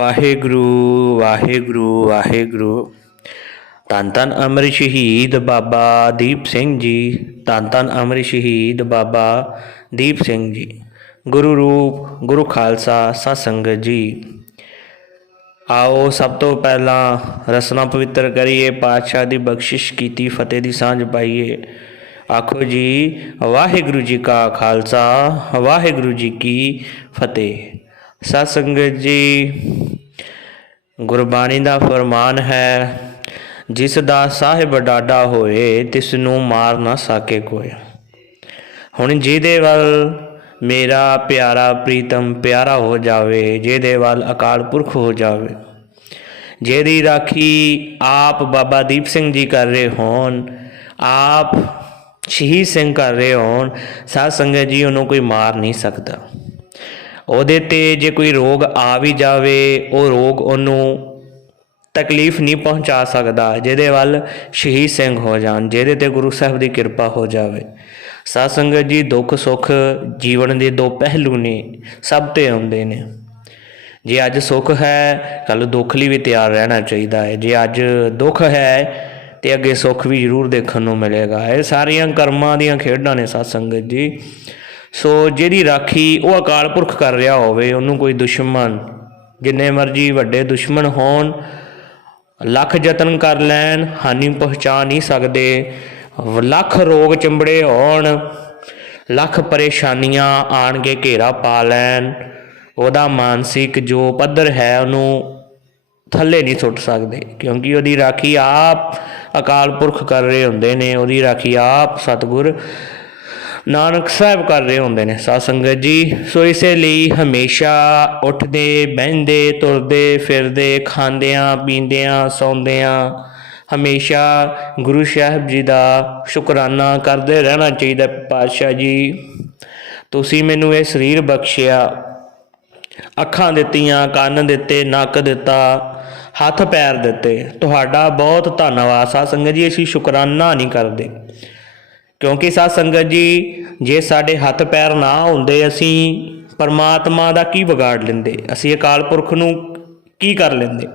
ਵਾਹਿਗੁਰੂ ਵਾਹਿਗੁਰੂ ਵਾਹਿਗੁਰੂ। ਧੰਨ ਧੰਨ ਅਮਰ ਸ਼ਹੀਦ ਬਾਬਾ ਦੀਪ ਸਿੰਘ ਜੀ। ਧੰਨ ਧੰਨ ਅਮਰ ਸ਼ਹੀਦ ਬਾਬਾ ਦੀਪ ਸਿੰਘ ਜੀ। ਗੁਰੂ ਰੂਪ, ਗੁਰੂ ਖਾਲਸਾ, ਸਤ ਸੰਗਤ ਜੀ। ਆਓ ਸਭ ਤੋਂ ਪਹਿਲਾਂ ਰਸਨਾ ਪਵਿੱਤਰ ਕਰੀਏ, ਪਾਤਸ਼ਾਹ ਦੀ ਬਖਸ਼ਿਸ਼ ਕੀਤੀ, ਫਤਿਹ ਦੀ ਸਾਂਝ ਪਾਈਏ। ਆਖੋ ਜੀ, ਵਾਹਿਗੁਰੂ ਜੀ ਕਾ ਖਾਲਸਾ, ਵਾਹਿਗੁਰੂ ਜੀ ਕੀ ਫਤਿਹ। ਸਤ ਸੰਗਤ ਜੀ, ਗੁਰਬਾਣੀ ਦਾ ਫਰਮਾਨ ਹੈ, ਜਿਸ ਦਾ ਸਾਹਿਬ ਡਾਡਾ ਹੋਏ ਤਿਸ ਨੂੰ ਮਾਰ ਨਾ ਸਕੇ ਕੋਈ ਹੁਣ ਜਿਹਦੇ ਵੱਲ ਮੇਰਾ ਪਿਆਰਾ ਪ੍ਰੀਤਮ ਪਿਆਰਾ ਹੋ ਜਾਵੇ, ਜਿਹਦੇ ਵੱਲ ਅਕਾਲ ਪੁਰਖ ਹੋ ਜਾਵੇ, ਜਿਹਦੀ ਰਾਖੀ ਆਪ ਬਾਬਾ ਦੀਪ ਸਿੰਘ ਜੀ ਕਰ ਰਹੇ ਹੋਣ, ਆਪ ਸ਼ਹੀਦ ਸਿੰਘ ਕਰ ਰਹੇ ਹੋਣ ਸਾਧ ਸੰਗਤ ਜੀ, ਉਹਨੂੰ ਕੋਈ ਮਾਰ ਨਹੀਂ ਸਕਦਾ। ਉਹਦੇ ਤੇ ਜੇ ਕੋਈ ਰੋਗ ਆ ਵੀ ਜਾਵੇ, ਉਹ ਰੋਗ ਉਹਨੂੰ ਤਕਲੀਫ ਨਹੀਂ ਪਹੁੰਚਾ ਸਕਦਾ, ਜਿਹਦੇ ਵੱਲ ਸ਼ਹੀਦ ਸਿੰਘ ਹੋ ਜਾਣ, ਜਿਹਦੇ ਤੇ ਗੁਰੂ ਸਾਹਿਬ ਦੀ ਕਿਰਪਾ ਹੋ ਜਾਵੇ। ਸਾਧ ਸੰਗਤ ਜੀ, ਦੁੱਖ ਸੁੱਖ ਜੀਵਨ ਦੇ ਦੋ ਪਹਿਲੂ ਨੇ, ਸਭ ਤੇ ਆਉਂਦੇ ਨੇ। ਜੇ ਅੱਜ ਸੁੱਖ ਹੈ ਕੱਲ ਦੁੱਖ ਲਈ ਵੀ ਤਿਆਰ ਰਹਿਣਾ ਚਾਹੀਦਾ ਹੈ। ਜੇ ਅੱਜ ਦੁੱਖ ਹੈ, ਤੇ ਅੱਗੇ ਸੁੱਖ ਵੀ ਜ਼ਰੂਰ ਦੇਖਣ ਨੂੰ ਮਿਲੇਗਾ। ਇਹ ਸਾਰੀਆਂ ਕਰਮਾਂ ਦੀਆਂ ਖੇਡਾਂ ਨੇ ਸਾਧ ਸੰਗਤ ਜੀ। ਸੋ ਜਿਹਦੀ ਰਾਖੀ ਉਹ ਅਕਾਲ ਪੁਰਖ ਕਰ ਰਿਹਾ ਹੋਵੇ, ਉਹਨੂੰ ਕੋਈ ਦੁਸ਼ਮਣ, ਜਿੰਨੇ ਮਰਜ਼ੀ ਵੱਡੇ ਦੁਸ਼ਮਣ ਹੋਣ, ਲੱਖ ਯਤਨ ਕਰ ਲੈਣ, ਹਾਨੀ ਪਹੁੰਚਾ ਨਹੀਂ ਸਕਦੇ, ਲੱਖ ਰੋਗ ਚੰਬੜੇ ਹੋਣ, ਲੱਖ ਪਰੇਸ਼ਾਨੀਆਂ ਆਣ ਕੇ ਘੇਰਾ ਪਾ ਲੈਣ, ਉਹਦਾ ਮਾਨਸਿਕ ਜੋ ਪੱਧਰ ਹੈ ਉਹਨੂੰ ਥੱਲੇ ਨਹੀਂ ਸੁੱਟ ਸਕਦੇ, ਕਿਉਂਕਿ ਉਹਦੀ ਰਾਖੀ ਆਪ ਅਕਾਲ ਪੁਰਖ ਕਰ ਰਹੇ ਹੁੰਦੇ ਨੇ, ਉਹਦੀ ਰਾਖੀ ਆਪ ਸਤਿਗੁਰ ਨਾਨਕ ਸਾਹਿਬ ਕਰ ਰਹੇ ਹੁੰਦੇ ਨੇ ਸਾਧ ਸੰਗਤ ਜੀ। ਸੋ ਇਸੇ ਲਈ ਹਮੇਸ਼ਾ ਉੱਠਦੇ, ਬਹਿੰਦੇ, ਤੁਰਦੇ, ਫਿਰਦੇ, ਖਾਂਦਿਆਂ, ਪੀਂਦਿਆਂ, ਸੌਂਦਿਆਂ ਹਮੇਸ਼ਾ ਗੁਰੂ ਸਾਹਿਬ ਜੀ ਦਾ ਸ਼ੁਕਰਾਨਾ ਕਰਦੇ ਰਹਿਣਾ ਚਾਹੀਦਾ ਪਾਤਸ਼ਾਹ ਜੀ। ਤੁਸੀਂ ਮੈਨੂੰ ਇਹ ਸਰੀਰ ਬਖਸ਼ਿਆ, ਅੱਖਾਂ ਦਿੱਤੀਆਂ, ਕੰਨ ਦਿੱਤੇ, ਨੱਕ ਦਿੱਤਾ, ਹੱਥ ਪੈਰ ਦਿੱਤੇ। ਤੁਹਾਡਾ ਬਹੁਤ ਧੰਨਵਾਦ। ਸਾਧ ਸੰਗਤ ਜੀ, ਅਸੀਂ ਸ਼ੁਕਰਾਨਾ ਨਹੀਂ ਕਰਦੇ। ਕਿਉਂਕਿ ਸਾਧ ਸੰਗਤ ਜੀ, ਜੇ ਸਾਡੇ ਹੱਥ ਪੈਰ ਨਾ ਹੁੰਦੇ, ਅਸੀਂ ਪਰਮਾਤਮਾ ਦਾ ਕੀ ਵਿਗਾੜ ਲੈਂਦੇ? ਅਸੀਂ ਅਕਾਲ ਪੁਰਖ ਨੂੰ ਕੀ ਕਰ ਲੈਂਦੇ?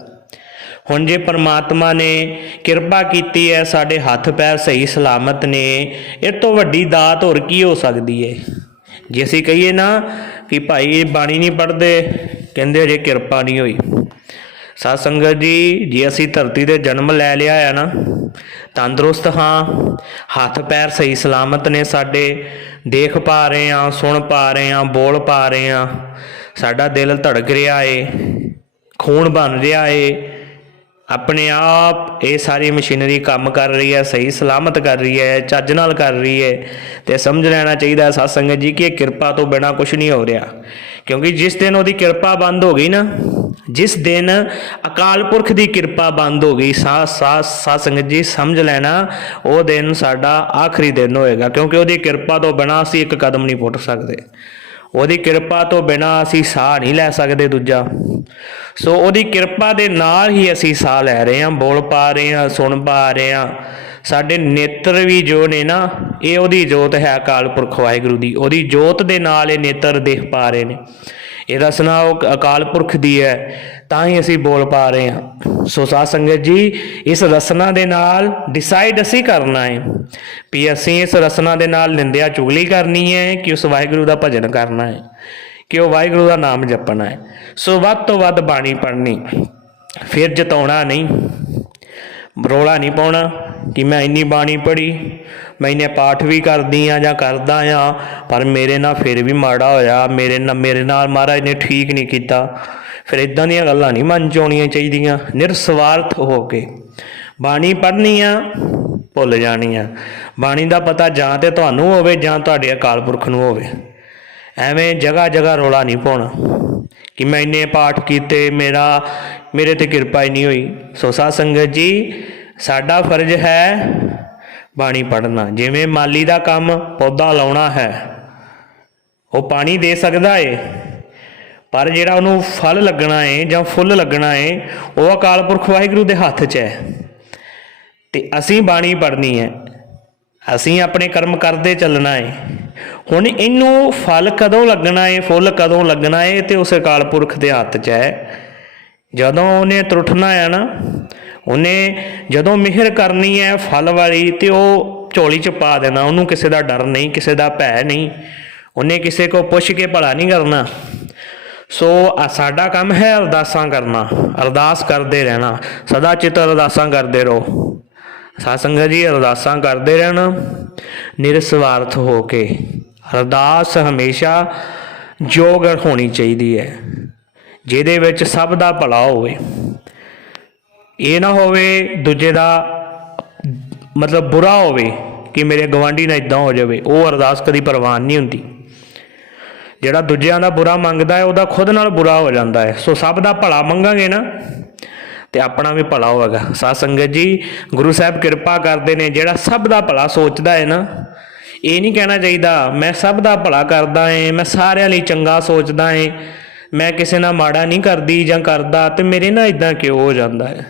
ਹੁਣ ਜੇ ਪਰਮਾਤਮਾ ਨੇ ਕਿਰਪਾ ਕੀਤੀ ਹੈ, ਸਾਡੇ ਹੱਥ ਪੈਰ ਸਹੀ ਸਲਾਮਤ ਨੇ, ਇਹ ਤੋਂ ਵੱਡੀ ਦਾਤ ਹੋਰ ਕੀ ਹੋ ਸਕਦੀ ਹੈ ਜੇ ਅਸੀਂ ਕਹੀਏ ਨਾ ਕਿ ਭਾਈ ਇਹ ਬਾਣੀ ਨਹੀਂ ਪੜ੍ਹਦੇ, ਕਹਿੰਦੇ ਅਜੇ ਕਿਰਪਾ ਨਹੀਂ ਹੋਈ। ਸਾਧ ਸੰਗਤ ਜੀ, ਜੇ ਅਸੀਂ ਧਰਤੀ ਤੇ ਜਨਮ ਲੈ ਲਿਆ ਹੈ ਨਾ, ਤੰਦਰੁਸਤ ਹਾਂ, ਹੱਥ ਪੈਰ ਸਹੀ ਸਲਾਮਤ ਨੇ ਸਾਡੇ, ਦੇਖ ਪਾ ਰਹੇ ਹਾਂ, ਸੁਣ ਪਾ ਰਹੇ ਹਾਂ, ਬੋਲ ਪਾ ਰਹੇ ਹਾਂ, ਸਾਡਾ ਦਿਲ ਧੜਕ ਰਿਹਾ ਏ, ਖੂਨ ਬਣ ਰਿਹਾ ਏ, ਆਪਣੇ ਆਪ ਇਹ ਸਾਰੀ ਮਸ਼ੀਨਰੀ ਕੰਮ ਕਰ ਰਹੀ ਹੈ, ਸਹੀ ਸਲਾਮਤ ਕਰ ਰਹੀ ਹੈ, ਚੱਜ ਨਾਲ ਕਰ ਰਹੀ ਹੈ, ਤੇ ਸਮਝ ਲੈਣਾ ਚਾਹੀਦਾ ਹੈ ਸਾਧ ਸੰਗਤ ਜੀ ਕਿ ਇਹ ਕਿਰਪਾ ਤੋਂ ਬਿਨਾ ਕੁਝ ਨਹੀਂ ਹੋ ਰਿਹਾ। ਕਿਉਂਕਿ ਜਿਸ ਦਿਨ ਉਹਦੀ ਕਿਰਪਾ ਬੰਦ ਹੋ ਗਈ ਨਾ, ਜਿਸ ਦਿਨ ਅਕਾਲ ਪੁਰਖ ਦੀ ਕਿਰਪਾ ਬੰਦ ਹੋ ਗਈ ਸਾਧ ਸਾ ਸਾਧ ਸੰਗਤ ਜੀ, ਸਮਝ ਲੈਣਾ, ਉਹ ਦਿਨ ਸਾਡਾ ਆਖਰੀ ਦਿਨ ਹੋਏਗਾ, ਕਿਉਂਕਿ ਉਹਦੀ ਕਿਰਪਾ ਤੋਂ ਬਿਨਾ ਅਸੀਂ ਇੱਕ ਕਦਮ ਨਹੀਂ ਪੁੱਟ ਸਕਦੇ। ਉਹਦੀ ਕਿਰਪਾ ਤੋਂ ਬਿਨਾ ਅਸੀਂ ਸਾਹ ਨਹੀਂ ਲੈ ਸਕਦੇ ਦੂਜਾ। ਸੋ ਉਹਦੀ ਕਿਰਪਾ ਦੇ ਨਾਲ ਹੀ ਅਸੀਂ ਸਾਹ ਲੈ ਰਹੇ ਹਾਂ, ਬੋਲ ਪਾ ਰਹੇ ਹਾਂ, ਸੁਣ ਪਾ ਰਹੇ ਹਾਂ। ਸਾਡੇ ਨੇਤਰ ਵੀ ਜੋ ਨੇ ਨਾ, ਇਹ ਉਹਦੀ ਜੋਤ ਹੈ ਅਕਾਲ ਪੁਰਖ ਵਾਹਿਗੁਰੂ ਦੀ। ਉਹਦੀ ਜੋਤ ਦੇ ਨਾਲ ਇਹ ਨੇਤਰ ਦੇਖ ਪਾ ਰਹੇ ਨੇ। ਇਹ ਰਸਨਾ ਉਹ ਅਕਾਲ ਪੁਰਖ ਦੀ ਹੈ, ਤਾਂ ਹੀ ਅਸੀਂ ਬੋਲ ਪਾ ਰਹੇ ਹਾਂ। ਸੋ ਸਾਧ ਸੰਗਤ ਜੀ, ਇਸ ਰਸਨਾ ਦੇ ਨਾਲ ਡਿਸਾਈਡ ਅਸੀਂ ਕਰਨਾ ਹੈ ਵੀ ਅਸੀਂ ਇਸ ਰਸਨਾ ਦੇ ਨਾਲ ਨਿੰਦਿਆ ਚੁਗਲੀ ਕਰਨੀ ਹੈ ਕਿ ਉਸ ਵਾਹਿਗੁਰੂ ਦਾ ਭਜਨ ਕਰਨਾ ਹੈ, ਕਿ ਉਹ ਵਾਹਿਗੁਰੂ ਦਾ ਨਾਮ ਜਪਣਾ ਹੈ। ਸੋ ਵੱਧ ਤੋਂ ਵੱਧ ਬਾਣੀ ਪੜ੍ਹਨੀ, ਫਿਰ ਜਤਾਉਣਾ ਨਹੀਂ। ਬਰੋਲਾ ਨਹੀਂ ਪਾਉਣਾ ਕਿ ਮੈਂ ਇੰਨੀ ਬਾਣੀ ਪੜ੍ਹੀ, ਮੈਂ ਇੰਨੇ ਪਾਠ ਵੀ ਕਰਦੀ ਆ ਜਾਂ ਕਰਦਾ ਆ ਪਰ ਮੇਰੇ ਨਾਲ ਫਿਰ ਵੀ ਮਾੜਾ ਹੋਇਆ, ਮੇਰੇ ਨਾਲ ਮੇਰੇ ਨਾਲ ਮਹਾਰਾਜ ਨੇ ਠੀਕ ਨਹੀਂ ਕੀਤਾ। ਫਿਰ ਇਦਾਂ ਦੀਆਂ ਗੱਲਾਂ ਨਹੀਂ ਮਨ ਚ ਆਉਣੀਆਂ ਚਾਹੀਦੀਆਂ, ਨਿਰਸਵਾਰਥ ਹੋ ਕੇ। ਬਾਣੀ ਪੜ੍ਹਨੀ ਆ, ਭੁੱਲ ਜਾਣੀ ਆ। ਬਾਣੀ ਦਾ ਪਤਾ ਜਾਂ ਤੇ ਤੁਹਾਨੂੰ ਹੋਵੇ ਜਾਂ ਤੁਹਾਡੇ ਅਕਾਲ ਪੁਰਖ ਨੂੰ ਹੋਵੇ। ਐਵੇਂ ਜਗ੍ਹਾ ਜਗ੍ਹਾ ਰੋਲਾ ਨਹੀਂ ਪਾਉਣਾ ਕਿ ਮੈਂ ਇੰਨੇ ਪਾਠ ਕੀਤੇ, ਮੇਰਾ ਮੇਰੇ ਤੇ ਕਿਰਪਾ ਹੀ ਨਹੀਂ ਹੋਈ। ਸੋ ਸਾਧ ਸੰਗਤ ਜੀ, ਸਾਡਾ ਫਰਜ਼ ਹੈ ਬਾਣੀ ਪੜ੍ਹਨਾ। ਜਿਵੇਂ ਮਾਲੀ ਦਾ ਕੰਮ ਪੌਦਾ ਲਾਉਣਾ ਹੈ, ਉਹ ਪਾਣੀ ਦੇ ਸਕਦਾ ਏ, ਪਰ ਜਿਹੜਾ ਉਹਨੂੰ ਫਲ ਲੱਗਣਾ ਏ ਜਾਂ ਫੁੱਲ ਲੱਗਣਾ ਏ, ਉਹ ਅਕਾਲ ਪੁਰਖ ਵਾਹਿਗੁਰੂ ਦੇ ਹੱਥ 'ਚ ਹੈ। ਤੇ ਅਸੀਂ ਬਾਣੀ ਪੜ੍ਹਨੀ ਹੈ। ਅਸੀਂ ਆਪਣੇ ਕਰਮ ਕਰਦੇ ਚੱਲਣਾ ਏ। ਹੁਣ ਇਹਨੂੰ ਫਲ ਕਦੋਂ ਲੱਗਣਾ ਏ, ਫੁੱਲ ਕਦੋਂ ਲੱਗਣਾ ਏ, ਤੇ ਉਸ ਅਕਾਲ ਪੁਰਖ ਦੇ ਹੱਥ 'ਚ ਹੈ। ਜਦੋਂ ਉਹਨੇ ਤਰੁੱਠਣਾ ਆ ਨਾ, ਉਹਨੇ ਜਦੋਂ ਮਿਹਰ ਕਰਨੀ ਹੈ ਫਲ ਵਾਲੀ ਤੇ ਉਹ ਝੋਲੀ ਚ ਪਾ ਦੇਣਾ, ਉਹਨੂੰ ਕਿਸੇ ਦਾ ਡਰ ਨਹੀਂ, ਕਿਸੇ ਦਾ ਭੈ ਨਹੀਂ, ਉਹਨੇ ਕਿਸੇ ਕੋ ਪੁੱਛ ਕੇ ਭਲਾ ਨਹੀਂ ਕਰਨਾ। ਸੋ ਸਾਡਾ ਕੰਮ ਹੈ ਅਰਦਾਸਾਂ ਕਰਨਾ, ਅਰਦਾਸ ਕਰਦੇ ਰਹਿਣਾ, ਸਦਾ ਚਿਤ ਅਰਦਾਸਾਂ ਕਰਦੇ ਰਹੋ। ਸਾਧ ਸੰਗਤ ਜੀ, ਅਰਦਾਸਾਂ ਕਰਦੇ ਰਹਿਣਾ, ਨਿਰਸਵਾਰਥ ਹੋ ਕੇ। ਅਰਦਾਸ ਹਮੇਸ਼ਾ ਜੋਗ ਹੋਣੀ ਚਾਹੀਦੀ ਹੈ। ਜਿਹਦੇ ਵਿੱਚ ਸਭ ਦਾ ਭਲਾ ਹੋਵੇ। ਇਹ ਨਾ ਹੋਵੇ ਦੂਜੇ ਦਾ ਮਤਲਬ ਬੁਰਾ ਹੋਵੇ ਕਿ ਮੇਰੇ ਗਵਾਂਢੀ ਨਾਲ ਇਦਾਂ ਹੋ ਜਾਵੇ। ਉਹ ਅਰਦਾਸ ਕਦੀ ਪ੍ਰਵਾਨ ਨਹੀਂ ਹੁੰਦੀ। ਜਿਹੜਾ ਦੂਜਿਆਂ ਦਾ ਬੁਰਾ ਮੰਗਦਾ ਹੈ, ਉਹਦਾ ਖੁਦ ਨਾਲ ਬੁਰਾ ਹੋ ਜਾਂਦਾ ਹੈ। ਸੋ ਸਭ ਦਾ ਭਲਾ ਮੰਗਾਂਗੇ ਨਾ, ਤੇ ਆਪਣਾ ਵੀ ਭਲਾ ਹੋਵੇਗਾ। ਸਾਧ ਸੰਗਤ ਜੀ, ਗੁਰੂ ਸਾਹਿਬ ਕਿਰਪਾ ਕਰਦੇ ਨੇ, ਜਿਹੜਾ ਸਭ ਦਾ ਭਲਾ ਸੋਚਦਾ ਹੈ ਨਾ, ਇਹ ਨਹੀਂ ਕਹਿਣਾ ਚਾਹੀਦਾ, ਮੈਂ ਸਭ ਦਾ ਭਲਾ ਕਰਦਾ ਏ ਮੈਂ ਸਾਰਿਆਂ ਲਈ ਚੰਗਾ ਸੋਚਦਾ ਏ ਮੈਂ ਕਿਸੇ ਨਾਲ ਮਾੜਾ ਨਹੀਂ ਕਰਦੀ ਜਾਂ ਕਰਦਾ ਤੇ ਮੇਰੇ ਨਾਲ ਇਦਾਂ ਕਿਉਂ ਹੋ ਜਾਂਦਾ ਹੈ?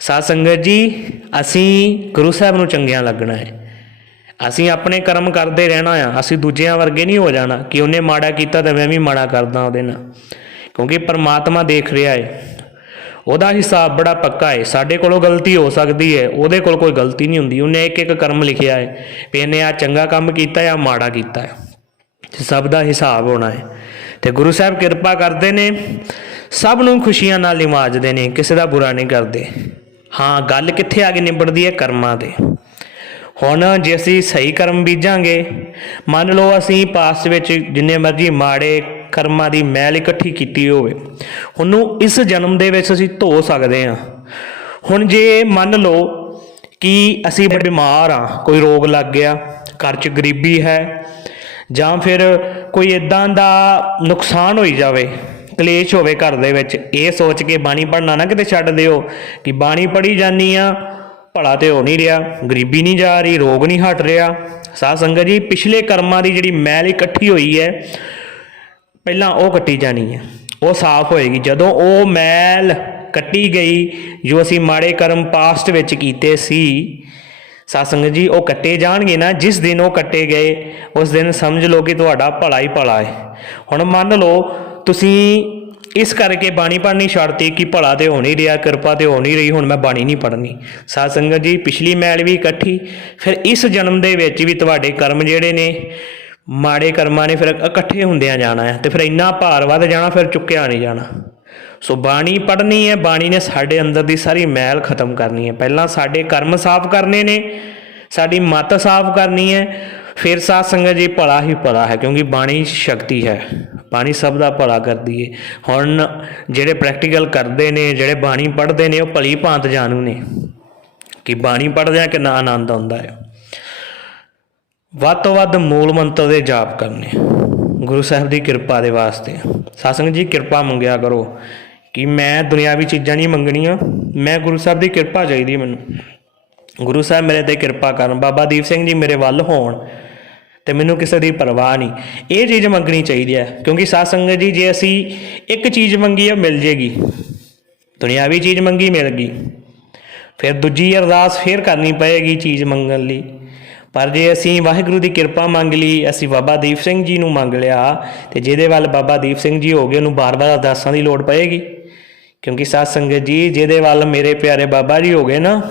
ਸਾਧ ਸੰਗਤ ਜੀ, ਅਸੀਂ ਗੁਰੂ ਸਾਹਿਬ ਨੂੰ ਚੰਗਿਆਂ ਲੱਗਣਾ ਹੈ। ਅਸੀਂ ਆਪਣੇ ਕਰਮ ਕਰਦੇ ਰਹਿਣਾ ਆ, ਅਸੀਂ ਦੂਜਿਆਂ ਵਰਗੇ ਨਹੀਂ ਹੋ ਜਾਣਾ। ਕਿ ਉਹਨੇ ਮਾੜਾ ਕੀਤਾ ਤਾਂ ਮੈਂ ਵੀ ਮਾੜਾ ਕਰਦਾ ਉਹਦੇ ਨਾਲ। ਕਿਉਂਕਿ ਪਰਮਾਤਮਾ ਦੇਖ ਰਿਹਾ ਹੈ। ਉਹਦਾ ਹਿਸਾਬ ਬੜਾ ਪੱਕਾ ਹੈ। ਸਾਡੇ ਕੋਲੋਂ ਗਲਤੀ ਹੋ ਸਕਦੀ ਹੈ। ਉਹਦੇ ਕੋਲ ਕੋਈ ਗਲਤੀ ਨਹੀਂ ਹੁੰਦੀ। ਉਹਨੇ ਇੱਕ ਇੱਕ ਕਰਮ ਲਿਖਿਆ ਹੈ ਵੀ ਇਹਨੇ ਆ ਚੰਗਾ ਕੰਮ ਕੀਤਾ ਜਾਂ ਮਾੜਾ ਕੀਤਾ ਹੈ। ਸਭ ਦਾ ਹਿਸਾਬ ਹੋਣਾ ਹੈ। ਤੇ ਗੁਰੂ ਸਾਹਿਬ ਕਿਰਪਾ ਕਰਦੇ ਨੇ, ਸਭ ਨੂੰ ਖੁਸ਼ੀਆਂ ਨਾਲ ਨਿਵਾਜਦੇ ਨੇ, ਕਿਸੇ ਦਾ ਬੁਰਾ ਨਹੀਂ ਕਰਦੇ। ਹਾਂ, ਗੱਲ ਕਿੱਥੇ ਆ ਕੇ ਨਿਬੜਦੀ ਹੈ? ਕਰਮਾਂ ਤੇ ਹੁਣ ਜੇ ਅਸੀਂ ਸਹੀ ਕਰਮ ਬੀਜਾਂਗੇ, ਮੰਨ ਲਓ ਅਸੀਂ ਪਾਸ ਵਿੱਚ ਜਿੰਨੇ ਮਰਜ਼ੀ ਮਾੜੇ ਕਰਮਾਂ ਦੀ ਮੈਲ ਇਕੱਠੀ ਕੀਤੀ ਹੋਵੇ ਉਹਨੂੰ ਇਸ ਜਨਮ ਦੇ ਵਿੱਚ ਅਸੀਂ ਧੋ ਸਕਦੇ ਹਾਂ। ਹੁਣ ਜੇ ਮੰਨ ਲਓ ਕਿ ਅਸੀਂ ਬਿਮਾਰ ਆ ਕੋਈ ਰੋਗ ਲੱਗ ਗਿਆ, ਘਰ 'ਚ ਗਰੀਬੀ ਹੈ ਜਾਂ ਫਿਰ ਕੋਈ ਇਦਾਂ ਦਾ ਨੁਕਸਾਨ ਹੋਈ ਜਾਵੇ, ਕਲੇਸ਼ ਹੋਵੇ ਘਰ ਦੇ ਵਿੱਚ, ਇਹ ਸੋਚ ਕੇ ਬਾਣੀ ਪੜਨਾ ਨਾ ਕਿਤੇ ਛੱਡ ਦਿਓ ਕਿ ਬਾਣੀ ਪੜੀ ਜਾਨੀ ਆ, ਭਲਾ ਤੇ ਹੋ ਨਹੀਂ ਰਿਹਾ, ਗਰੀਬੀ ਨਹੀਂ ਜਾ ਰਹੀ, ਰੋਗ ਨਹੀਂ ਹਟ ਰਿਹਾ। ਸਾਧ ਸੰਗਤ ਜੀ, ਪਿਛਲੇ ਕਰਮਾਂ ਦੀ ਜਿਹੜੀ ਮੈਲ ਇਕੱਠੀ ਹੋਈ ਹੈ, ਪਹਿਲਾਂ ਉਹ ਕੱਟੀ ਜਾਣੀ ਹੈ, ਉਹ ਸਾਫ਼ ਹੋਏਗੀ। ਜਦੋਂ ਉਹ ਮੈਲ ਕੱਟੀ ਗਈ, ਜੋ ਅਸੀਂ ਮਾੜੇ ਕਰਮ ਪਾਸਟ ਵਿੱਚ ਕੀਤੇ ਸੀ ਸਤਸੰਗ ਜੀ, ਉਹ ਕੱਟੇ ਜਾਣਗੇ ਨਾ, ਜਿਸ ਦਿਨ ਉਹ ਕੱਟੇ ਗਏ, ਉਸ ਦਿਨ ਸਮਝ ਲਓ ਕਿ ਤੁਹਾਡਾ ਭਲਾ ਹੀ ਭਲਾ ਹੈ। ਹੁਣ ਮੰਨ ਲਓ, ਤੁਸੀਂ ਇਸ ਕਰਕੇ ਬਾਣੀ ਪੜ੍ਹਨੀ ਛੱਡਤੀ ਕਿ ਭਲਾ ਤੇ ਹੋ ਨਹੀਂ ਰਿਹਾ, ਕਿਰਪਾ ਤੇ ਹੋ ਨਹੀਂ ਰਹੀ, ਹੁਣ ਮੈਂ ਬਾਣੀ ਨਹੀਂ ਪੜ੍ਹਨੀ। ਸਾਧ ਸੰਗਤ ਜੀ, ਪਿਛਲੀ ਮੈਲ ਵੀ ਇਕੱਠੀ, ਫਿਰ ਇਸ ਜਨਮ ਦੇ ਵਿੱਚ ਵੀ ਤੁਹਾਡੇ ਕਰਮ ਜਿਹੜੇ ਨੇ, ਮਾੜੇ ਕਰਮਾਂ ਨੇ ਫਿਰ ਇਕੱਠੇ ਹੁੰਦਿਆਂ ਜਾਣਾ ਹੈ, ਤੇ ਫਿਰ ਇੰਨਾ ਭਾਰ ਵੱਧ ਜਾਣਾ, ਫਿਰ ਚੁੱਕਿਆ ਨਹੀਂ ਜਾਣਾ। ਸੋ ਬਾਣੀ ਪੜ੍ਹਨੀ ਹੈ, ਬਾਣੀ ਨੇ ਸਾਡੇ ਅੰਦਰ ਦੀ ਸਾਰੀ ਮੈਲ ਖਤਮ ਕਰਨੀ ਹੈ। ਪਹਿਲਾਂ ਸਾਡੇ ਕਰਮ ਸਾਫ਼ ਕਰਨੇ ਨੇ, ਸਾਡੀ ਮਤ ਸਾਫ਼ ਕਰਨੀ ਹੈ, ਫਿਰ ਸਾਧ ਸੰਗਤ ਜੀ ਭਲਾ ਹੀ ਭਲਾ ਹੈ, ਕਿਉਂਕਿ ਬਾਣੀ ਸ਼ਕਤੀ ਹੈ, ਬਾਣੀ ਸਭ ਦਾ ਭਲਾ ਕਰਦੀ ਹੈ। ਹੁਣ ਜਿਹੜੇ ਪ੍ਰੈਕਟੀਕਲ ਕਰਦੇ ਨੇ, ਜਿਹੜੇ ਬਾਣੀ ਪੜ੍ਹਦੇ ਨੇ, ਉਹ ਭਲੀ ਭਾਂਤ ਜਾਣੂ ਨੇ, ਕਿ ਬਾਣੀ ਪੜ੍ਹਦਿਆਂ ਕਿੰਨਾ ਆਨੰਦ ਆਉਂਦਾ ਹੈ। ਵੱਧ ਤੋਂ ਵੱਧ ਮੂਲ ਮੰਤਰ ਦੇ ਜਾਪ ਕਰਨੇ। ਗੁਰੂ ਸਾਹਿਬ ਦੀ ਕਿਰਪਾ ਦੇ ਵਾਸਤੇ। ਸਾਸੰਗ ਜੀ ਕਿਰਪਾ ਮੰਗਿਆ ਕਰੋ। ਕਿ ਮੈਂ ਦੁਨਿਆਵੀ ਚੀਜ਼ਾਂ ਨਹੀਂ ਮੰਗਣੀਆਂ, ਮੈਂ ਗੁਰੂ ਸਾਹਿਬ ਦੀ ਕਿਰਪਾ ਚਾਹੀਦੀ ਮੈਨੂੰ। ਗੁਰੂ ਸਾਹਿਬ ਮੇਰੇ ਤੇ ਕਿਰਪਾ ਕਰਨ, ਬਾਬਾ ਦੀਪ ਸਿੰਘ ਜੀ ਮੇਰੇ ਵੱਲ ਹੋਣ ਤੇ ਮੈਨੂੰ ਕਿਸੇ ਦੀ ਪਰਵਾਹ ਨਹੀਂ। ਇਹ ਚੀਜ਼ ਮੰਗਣੀ ਚਾਹੀਦੀ ਹੈ, ਕਿਉਂਕਿ ਸਾਧ ਸੰਗਤ ਜੀ, ਜੇ ਅਸੀਂ ਇੱਕ ਚੀਜ਼ ਮੰਗੀ ਆ, ਮਿਲ ਜੇਗੀ। ਦੁਨਿਆਵੀ ਚੀਜ਼ ਮੰਗੀ, ਮਿਲ ਗਈ। ਫਿਰ ਦੂਜੀ ਅਰਦਾਸ ਫੇਰ ਕਰਨੀ ਪਏਗੀ ਚੀਜ਼ ਮੰਗਣ ਲਈ। ਪਰ ਜੇ ਅਸੀਂ ਵਾਹਿਗੁਰੂ ਦੀ ਕਿਰਪਾ ਮੰਗ ਲਈ, ਅਸੀਂ ਬਾਬਾ ਦੀਪ ਸਿੰਘ ਜੀ ਨੂੰ ਮੰਗ ਲਿਆ, ਤੇ ਜਿਹਦੇ ਵੱਲ ਬਾਬਾ ਦੀਪ ਸਿੰਘ ਜੀ ਹੋ ਗਏ, ਉਹਨੂੰ ਬਾਰ-ਬਾਰ ਅਰਦਾਸਾਂ ਦੀ ਲੋੜ ਪਏਗੀ। ਕਿਉਂਕਿ ਸਾਧ ਸੰਗਤ ਜੀ, ਜਿਹਦੇ ਵੱਲ ਮੇਰੇ ਪਿਆਰੇ ਬਾਬਾ ਜੀ ਹੋ ਗਏ ਨਾ,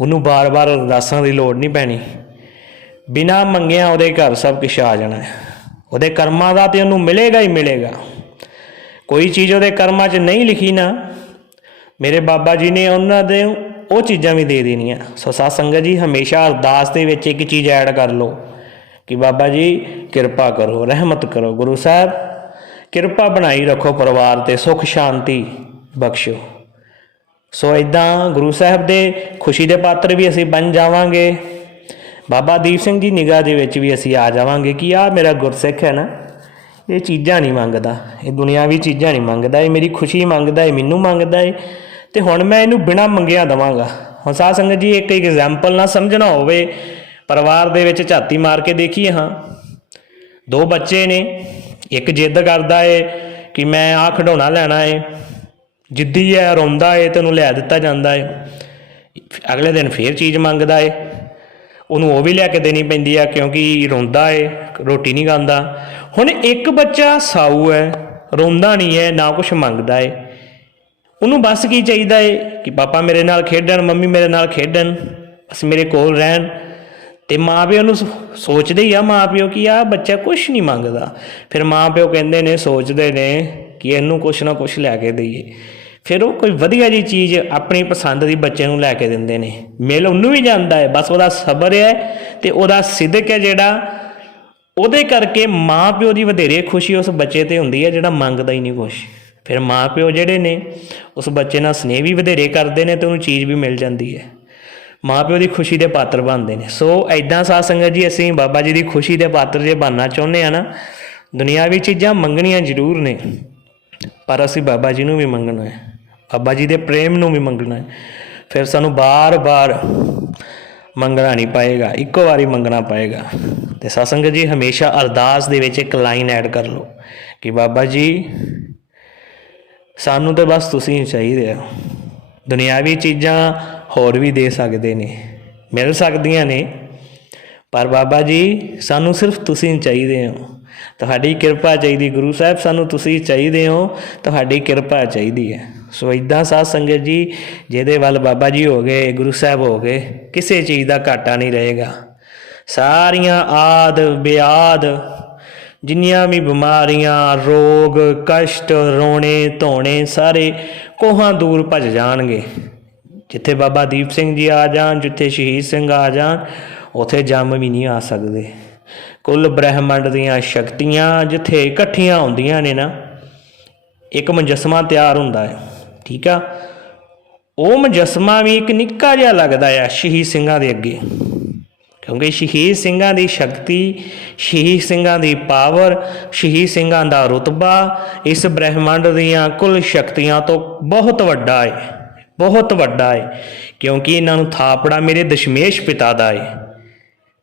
ਉਹਨੂੰ ਬਾਰ-ਬਾਰ ਅਰਦਾਸਾਂ ਦੀ ਲੋੜ ਨਹੀਂ ਪੈਣੀ। ਬਿਨਾ ਮੰਗਿਆ ਉਹਦੇ ਘਰ ਸਭ ਕੁਝ ਆ ਜਾਣਾ ਹੈ। ਉਹਦੇ ਕਰਮਾਂ ਦਾ ਤੇ ਉਹਨੂੰ ਮਿਲੇਗਾ ਹੀ ਮਿਲੇਗਾ। ਕੋਈ ਚੀਜ਼ ਉਹਦੇ ਕਰਮਾਂ 'ਚ ਨਹੀਂ ਲਿਖੀ ਨਾ, ਮੇਰੇ ਬਾਬਾ ਜੀ ਨੇ ਉਹਨਾਂ ਦੇ ਉਹ ਚੀਜ਼ਾਂ ਵੀ ਦੇ ਦੇਣੀਆਂ। ਸੋ ਸਾਧ ਸੰਗਤ ਜੀ, ਹਮੇਸ਼ਾ ਅਰਦਾਸ ਦੇ ਵਿੱਚ ਇੱਕ ਚੀਜ਼ ਐਡ ਕਰ ਲਓ ਕਿ ਬਾਬਾ ਜੀ, ਕਿਰਪਾ ਕਰੋ, ਰਹਿਮਤ ਕਰੋ। ਗੁਰੂ ਸਾਹਿਬ, ਕਿਰਪਾ ਬਣਾਈ ਰੱਖੋ ਪਰਿਵਾਰ ਤੇ ਸੁਖ, ਸ਼ਾਂਤੀ। ਬਖਸ਼ੋ ਸੋ ਇਦਾਂ ਗੁਰੂ ਸਾਹਿਬ ਦੇ ਖੁਸ਼ੀ ਦੇ ਪਾਤਰ ਵੀ ਅਸੀਂ ਬਣ ਜਾਵਾਂਗੇ। ਬਾਬਾ ਦੀਪ ਸਿੰਘ ਜੀ ਨਿਗਾਹ ਦੇ ਵਿੱਚ ਵੀ ਅਸੀਂ ਆ ਜਾਵਾਂਗੇ ਕਿ ਆ ਮੇਰਾ ਗੁਰਸਿੱਖ ਹੈ ਨਾ, ਇਹ ਚੀਜ਼ਾਂ ਨਹੀਂ ਮੰਗਦਾ, ਇਹ ਦੁਨਿਆਵੀ ਚੀਜ਼ਾਂ ਨਹੀਂ ਮੰਗਦਾ, ਇਹ ਮੇਰੀ ਖੁਸ਼ੀ ਮੰਗਦਾ, ਇਹ ਮੈਨੂੰ ਮੰਗਦਾ ਹੈ ਤੇ ਹੁਣ ਮੈਂ ਇਹਨੂੰ ਬਿਨਾਂ ਮੰਗਿਆ ਦਵਾਂਗਾ। ਹੁਣ ਸਾਧ ਸੰਗਤ ਜੀ ਇੱਕ ਐਗਜ਼ਾਮਪਲ ਨਾ ਸਮਝਣਾ ਹੋਵੇ, ਪਰਿਵਾਰ ਦੇ ਵਿੱਚ ਝਾਤੀ ਮਾਰ ਕੇ ਦੇਖੀਏ ਹਾਂ। ਦੋ ਬੱਚੇ ਨੇ, ਇੱਕ ਜਿੱਦ ਕਰਦਾ ਏ ਕਿ ਮੈਂ ਆਹ ਖਿਡੌਣਾ ਲੈਣਾ ਏ। ਜਿੱਦੀ ਹੈ ਰੋਂਦਾ ਏ ਤੇ ਉਹਨੂੰ ਲੈ ਦਿੱਤਾ ਜਾਂਦਾ ਏ। ਅਗਲੇ ਦਿਨ ਫੇਰ ਚੀਜ਼ ਮੰਗਦਾ ਏ। ਉਹਨੂੰ ਉਹ ਵੀ ਲਿਆ ਕੇ ਦੇਣੀ ਪੈਂਦੀ ਆ ਕਿਉਂਕਿ ਰੋਂਦਾ ਏ, ਰੋਟੀ ਨਹੀਂ ਖਾਂਦਾ। ਹੁਣ ਇੱਕ ਬੱਚਾ ਸਾਊ ਹੈ, ਰੋਂਦਾ ਨਹੀਂ ਹੈ, ਨਾ ਕੁਝ ਮੰਗਦਾ ਏ। ਉਹਨੂੰ ਬਸ ਕੀ ਚਾਹੀਦਾ ਏ ਕਿ ਪਾਪਾ ਮੇਰੇ ਨਾਲ ਖੇਡਣ, ਮੰਮੀ ਮੇਰੇ ਨਾਲ ਖੇਡਣ, ਬਸ ਮੇਰੇ ਕੋਲ ਰਹਿਣ। ਤੇ ਮਾਪਿਓ ਨੂੰ ਸੋਚਦੇ ਹੀ ਆ ਮਾਪਿਓ ਕਿ ਆ ਬੱਚਾ ਕੁਝ ਨਹੀਂ ਮੰਗਦਾ। ਫਿਰ ਮਾਪਿਓ ਕਹਿੰਦੇ ਨੇ, ਸੋਚਦੇ ਨੇ ਕਿ ਇਹਨੂੰ ਕੁਛ ਨਾ ਕੁਛ ਲੈ ਕੇ ਦਈਏ। ਫਿਰ ਉਹ ਕੋਈ ਵਧੀਆ ਜੀ ਚੀਜ਼ ਆਪਣੀ ਪਸੰਦ ਦੀ ਬੱਚੇ ਨੂੰ ਲੈ ਕੇ ਦਿੰਦੇ ਨੇ। ਮਿਲ ਉਹਨੂੰ ਵੀ ਜਾਂਦਾ ਹੈ, ਬਸ ਉਹਦਾ ਸਬਰ ਹੈ ਤੇ ਉਹਦਾ ਸਿੱਧਕ ਹੈ ਜਿਹੜਾ, ਉਹਦੇ ਕਰਕੇ ਮਾਪਿਓ ਦੀ ਵਧੇਰੇ ਖੁਸ਼ੀ ਉਸ ਬੱਚੇ ਤੇ ਹੁੰਦੀ ਹੈ ਜਿਹੜਾ ਮੰਗਦਾ ਹੀ ਨਹੀਂ ਕੁਛ। ਫਿਰ ਮਾਪਿਓ ਜਿਹੜੇ ਨੇ, ਉਸ ਬੱਚੇ ਨਾਲ ਸਨੇਹ ਵੀ ਵਧੇਰੇ ਕਰਦੇ ਨੇ ਤੇ ਉਹਨੂੰ ਚੀਜ਼ ਵੀ ਮਿਲ ਜਾਂਦੀ ਹੈ। ਮਾਪਿਓ ਦੀ ਖੁਸ਼ੀ ਦੇ ਪਾਤਰ ਬਣਦੇ ਨੇ। ਸੋ ਐਦਾਂ ਸਾਧ ਸੰਗਤ ਜੀ, ਅਸੀਂ ਬਾਬਾ ਜੀ ਦੀ ਖੁਸ਼ੀ ਦੇ ਪਾਤਰ ਜੇ ਬਣਨਾ ਚਾਹੁੰਦੇ ਆ ਨਾ ਦੁਨਿਆਵੀ ਚੀਜ਼ਾਂ ਮੰਗਣੀਆਂ ਜ਼ਰੂਰ ਨੇ, ਪਰ ਅਸੀਂ ਬਾਬਾ ਜੀ ਨੂੰ ਵੀ ਮੰਗਣਾ ਹੈ। ਬਾਬਾ ਜੀ ਦੇ ਪ੍ਰੇਮ ਨੂੰ ਵੀ ਮੰਗਣਾ ਹੈ। ਫਿਰ ਸਾਨੂੰ ਬਾਰ-ਬਾਰ ਮੰਗਣਾ ਨਹੀਂ ਪਏਗਾ, ਇੱਕੋ ਵਾਰੀ ਮੰਗਣਾ ਪਏਗਾ। ਤੇ ਸਾਧ ਜੀ, ਹਮੇਸ਼ਾ ਅਰਦਾਸ ਦੇ ਵਿੱਚ ਇੱਕ ਲਾਈਨ ਐਡ ਕਰ ਲਓ ਕਿ ਬਾਬਾ ਜੀ, ਸਾਨੂੰ ਤਾਂ ਬਸ ਤੁਸੀਂ ਹੀ ਚਾਹੀਦੇ ਹੋ ਦੁਨਿਆਵੀ ਚੀਜ਼ਾਂ ਹੋਰ ਵੀ ਦੇ ਸਕਦੇ ਨੇ, ਮਿਲ ਸਕਦੀਆਂ ਨੇ, ਪਰ ਬਾਬਾ ਜੀ, ਸਾਨੂੰ ਸਿਰਫ ਤੁਸੀਂ ਚਾਹੀਦੇ ਹੋ। ਤੁਹਾਡੀ ਕਿਰਪਾ ਚਾਹੀਦੀ, ਗੁਰੂ ਸਾਹਿਬ, ਸਾਨੂੰ ਤੁਸੀਂ ਚਾਹੀਦੇ ਹੋ, ਤੁਹਾਡੀ ਕਿਰਪਾ ਚਾਹੀਦੀ ਹੈ। ਸੋ ਇਦਾਂ ਸਾਧ ਸੰਗਤ ਜੀ, ਜਿਹਦੇ ਵੱਲ ਬਾਬਾ ਜੀ ਹੋ ਗਏ, ਗੁਰੂ ਸਾਹਿਬ ਹੋ ਗਏ, ਕਿਸੇ ਚੀਜ਼ ਦਾ ਘਾਟਾ ਨਹੀਂ ਰਹੇਗਾ। ਸਾਰੀਆਂ ਆਦ, ਬਿਆਦ, ਜਿੰਨੀਆਂ ਵੀ ਬਿਮਾਰੀਆਂ, ਰੋਗ, ਕਸ਼ਟ, ਰੋਣੇ, ਧੋਣੇ, ਸਾਰੇ ਕੋਹਾਂ ਦੂਰ ਭੱਜ ਜਾਣਗੇ। ਜਿੱਥੇ ਬਾਬਾ ਦੀਪ ਸਿੰਘ ਜੀ ਆ ਜਾਣ, ਜਿੱਥੇ ਸ਼ਹੀਦ ਸਿੰਘ ਆ ਜਾਣ, ਉਥੇ ਜੰਮ ਵੀ ਨਹੀਂ ਆ ਸਕਦੇ। ਕੁੱਲ ਬ੍ਰਹਿਮੰਡ ਦੀਆਂ ਸ਼ਕਤੀਆਂ ਜਿੱਥੇ ਇਕੱਠੀਆਂ ਹੁੰਦੀਆਂ ਨੇ ਨਾ, ਇੱਕ ਮੁਜਸਮਾ ਤਿਆਰ ਹੁੰਦਾ ਹੈ। ਠੀਕ ਆ? ਉਹ ਮੁਜੱਸਮਾ ਵੀ ਇੱਕ ਨਿੱਕਾ ਜਿਹਾ ਲੱਗਦਾ ਆ ਸ਼ਹੀਦ ਸਿੰਘਾਂ ਦੇ ਅੱਗੇ। ਕਿਉਂਕਿ ਸ਼ਹੀਦ ਸਿੰਘਾਂ ਦੀ ਸ਼ਕਤੀ, ਸ਼ਹੀਦ ਸਿੰਘਾਂ ਦੀ ਪਾਵਰ, ਸ਼ਹੀਦ ਸਿੰਘਾਂ ਦਾ ਰੁਤਬਾ, ਇਸ ਬ੍ਰਹਿਮੰਡ ਦੀਆਂ ਕੁੱਲ ਸ਼ਕਤੀਆਂ ਤੋਂ ਬਹੁਤ ਵੱਡਾ ਹੈ ਬਹੁਤ ਵੱਡਾ ਹੈ ਕਿਉਂਕਿ ਇਹਨਾਂ ਨੂੰ ਥਾਪੜਾ ਮੇਰੇ ਦਸ਼ਮੇਸ਼ ਪਿਤਾ ਦਾ ਹੈ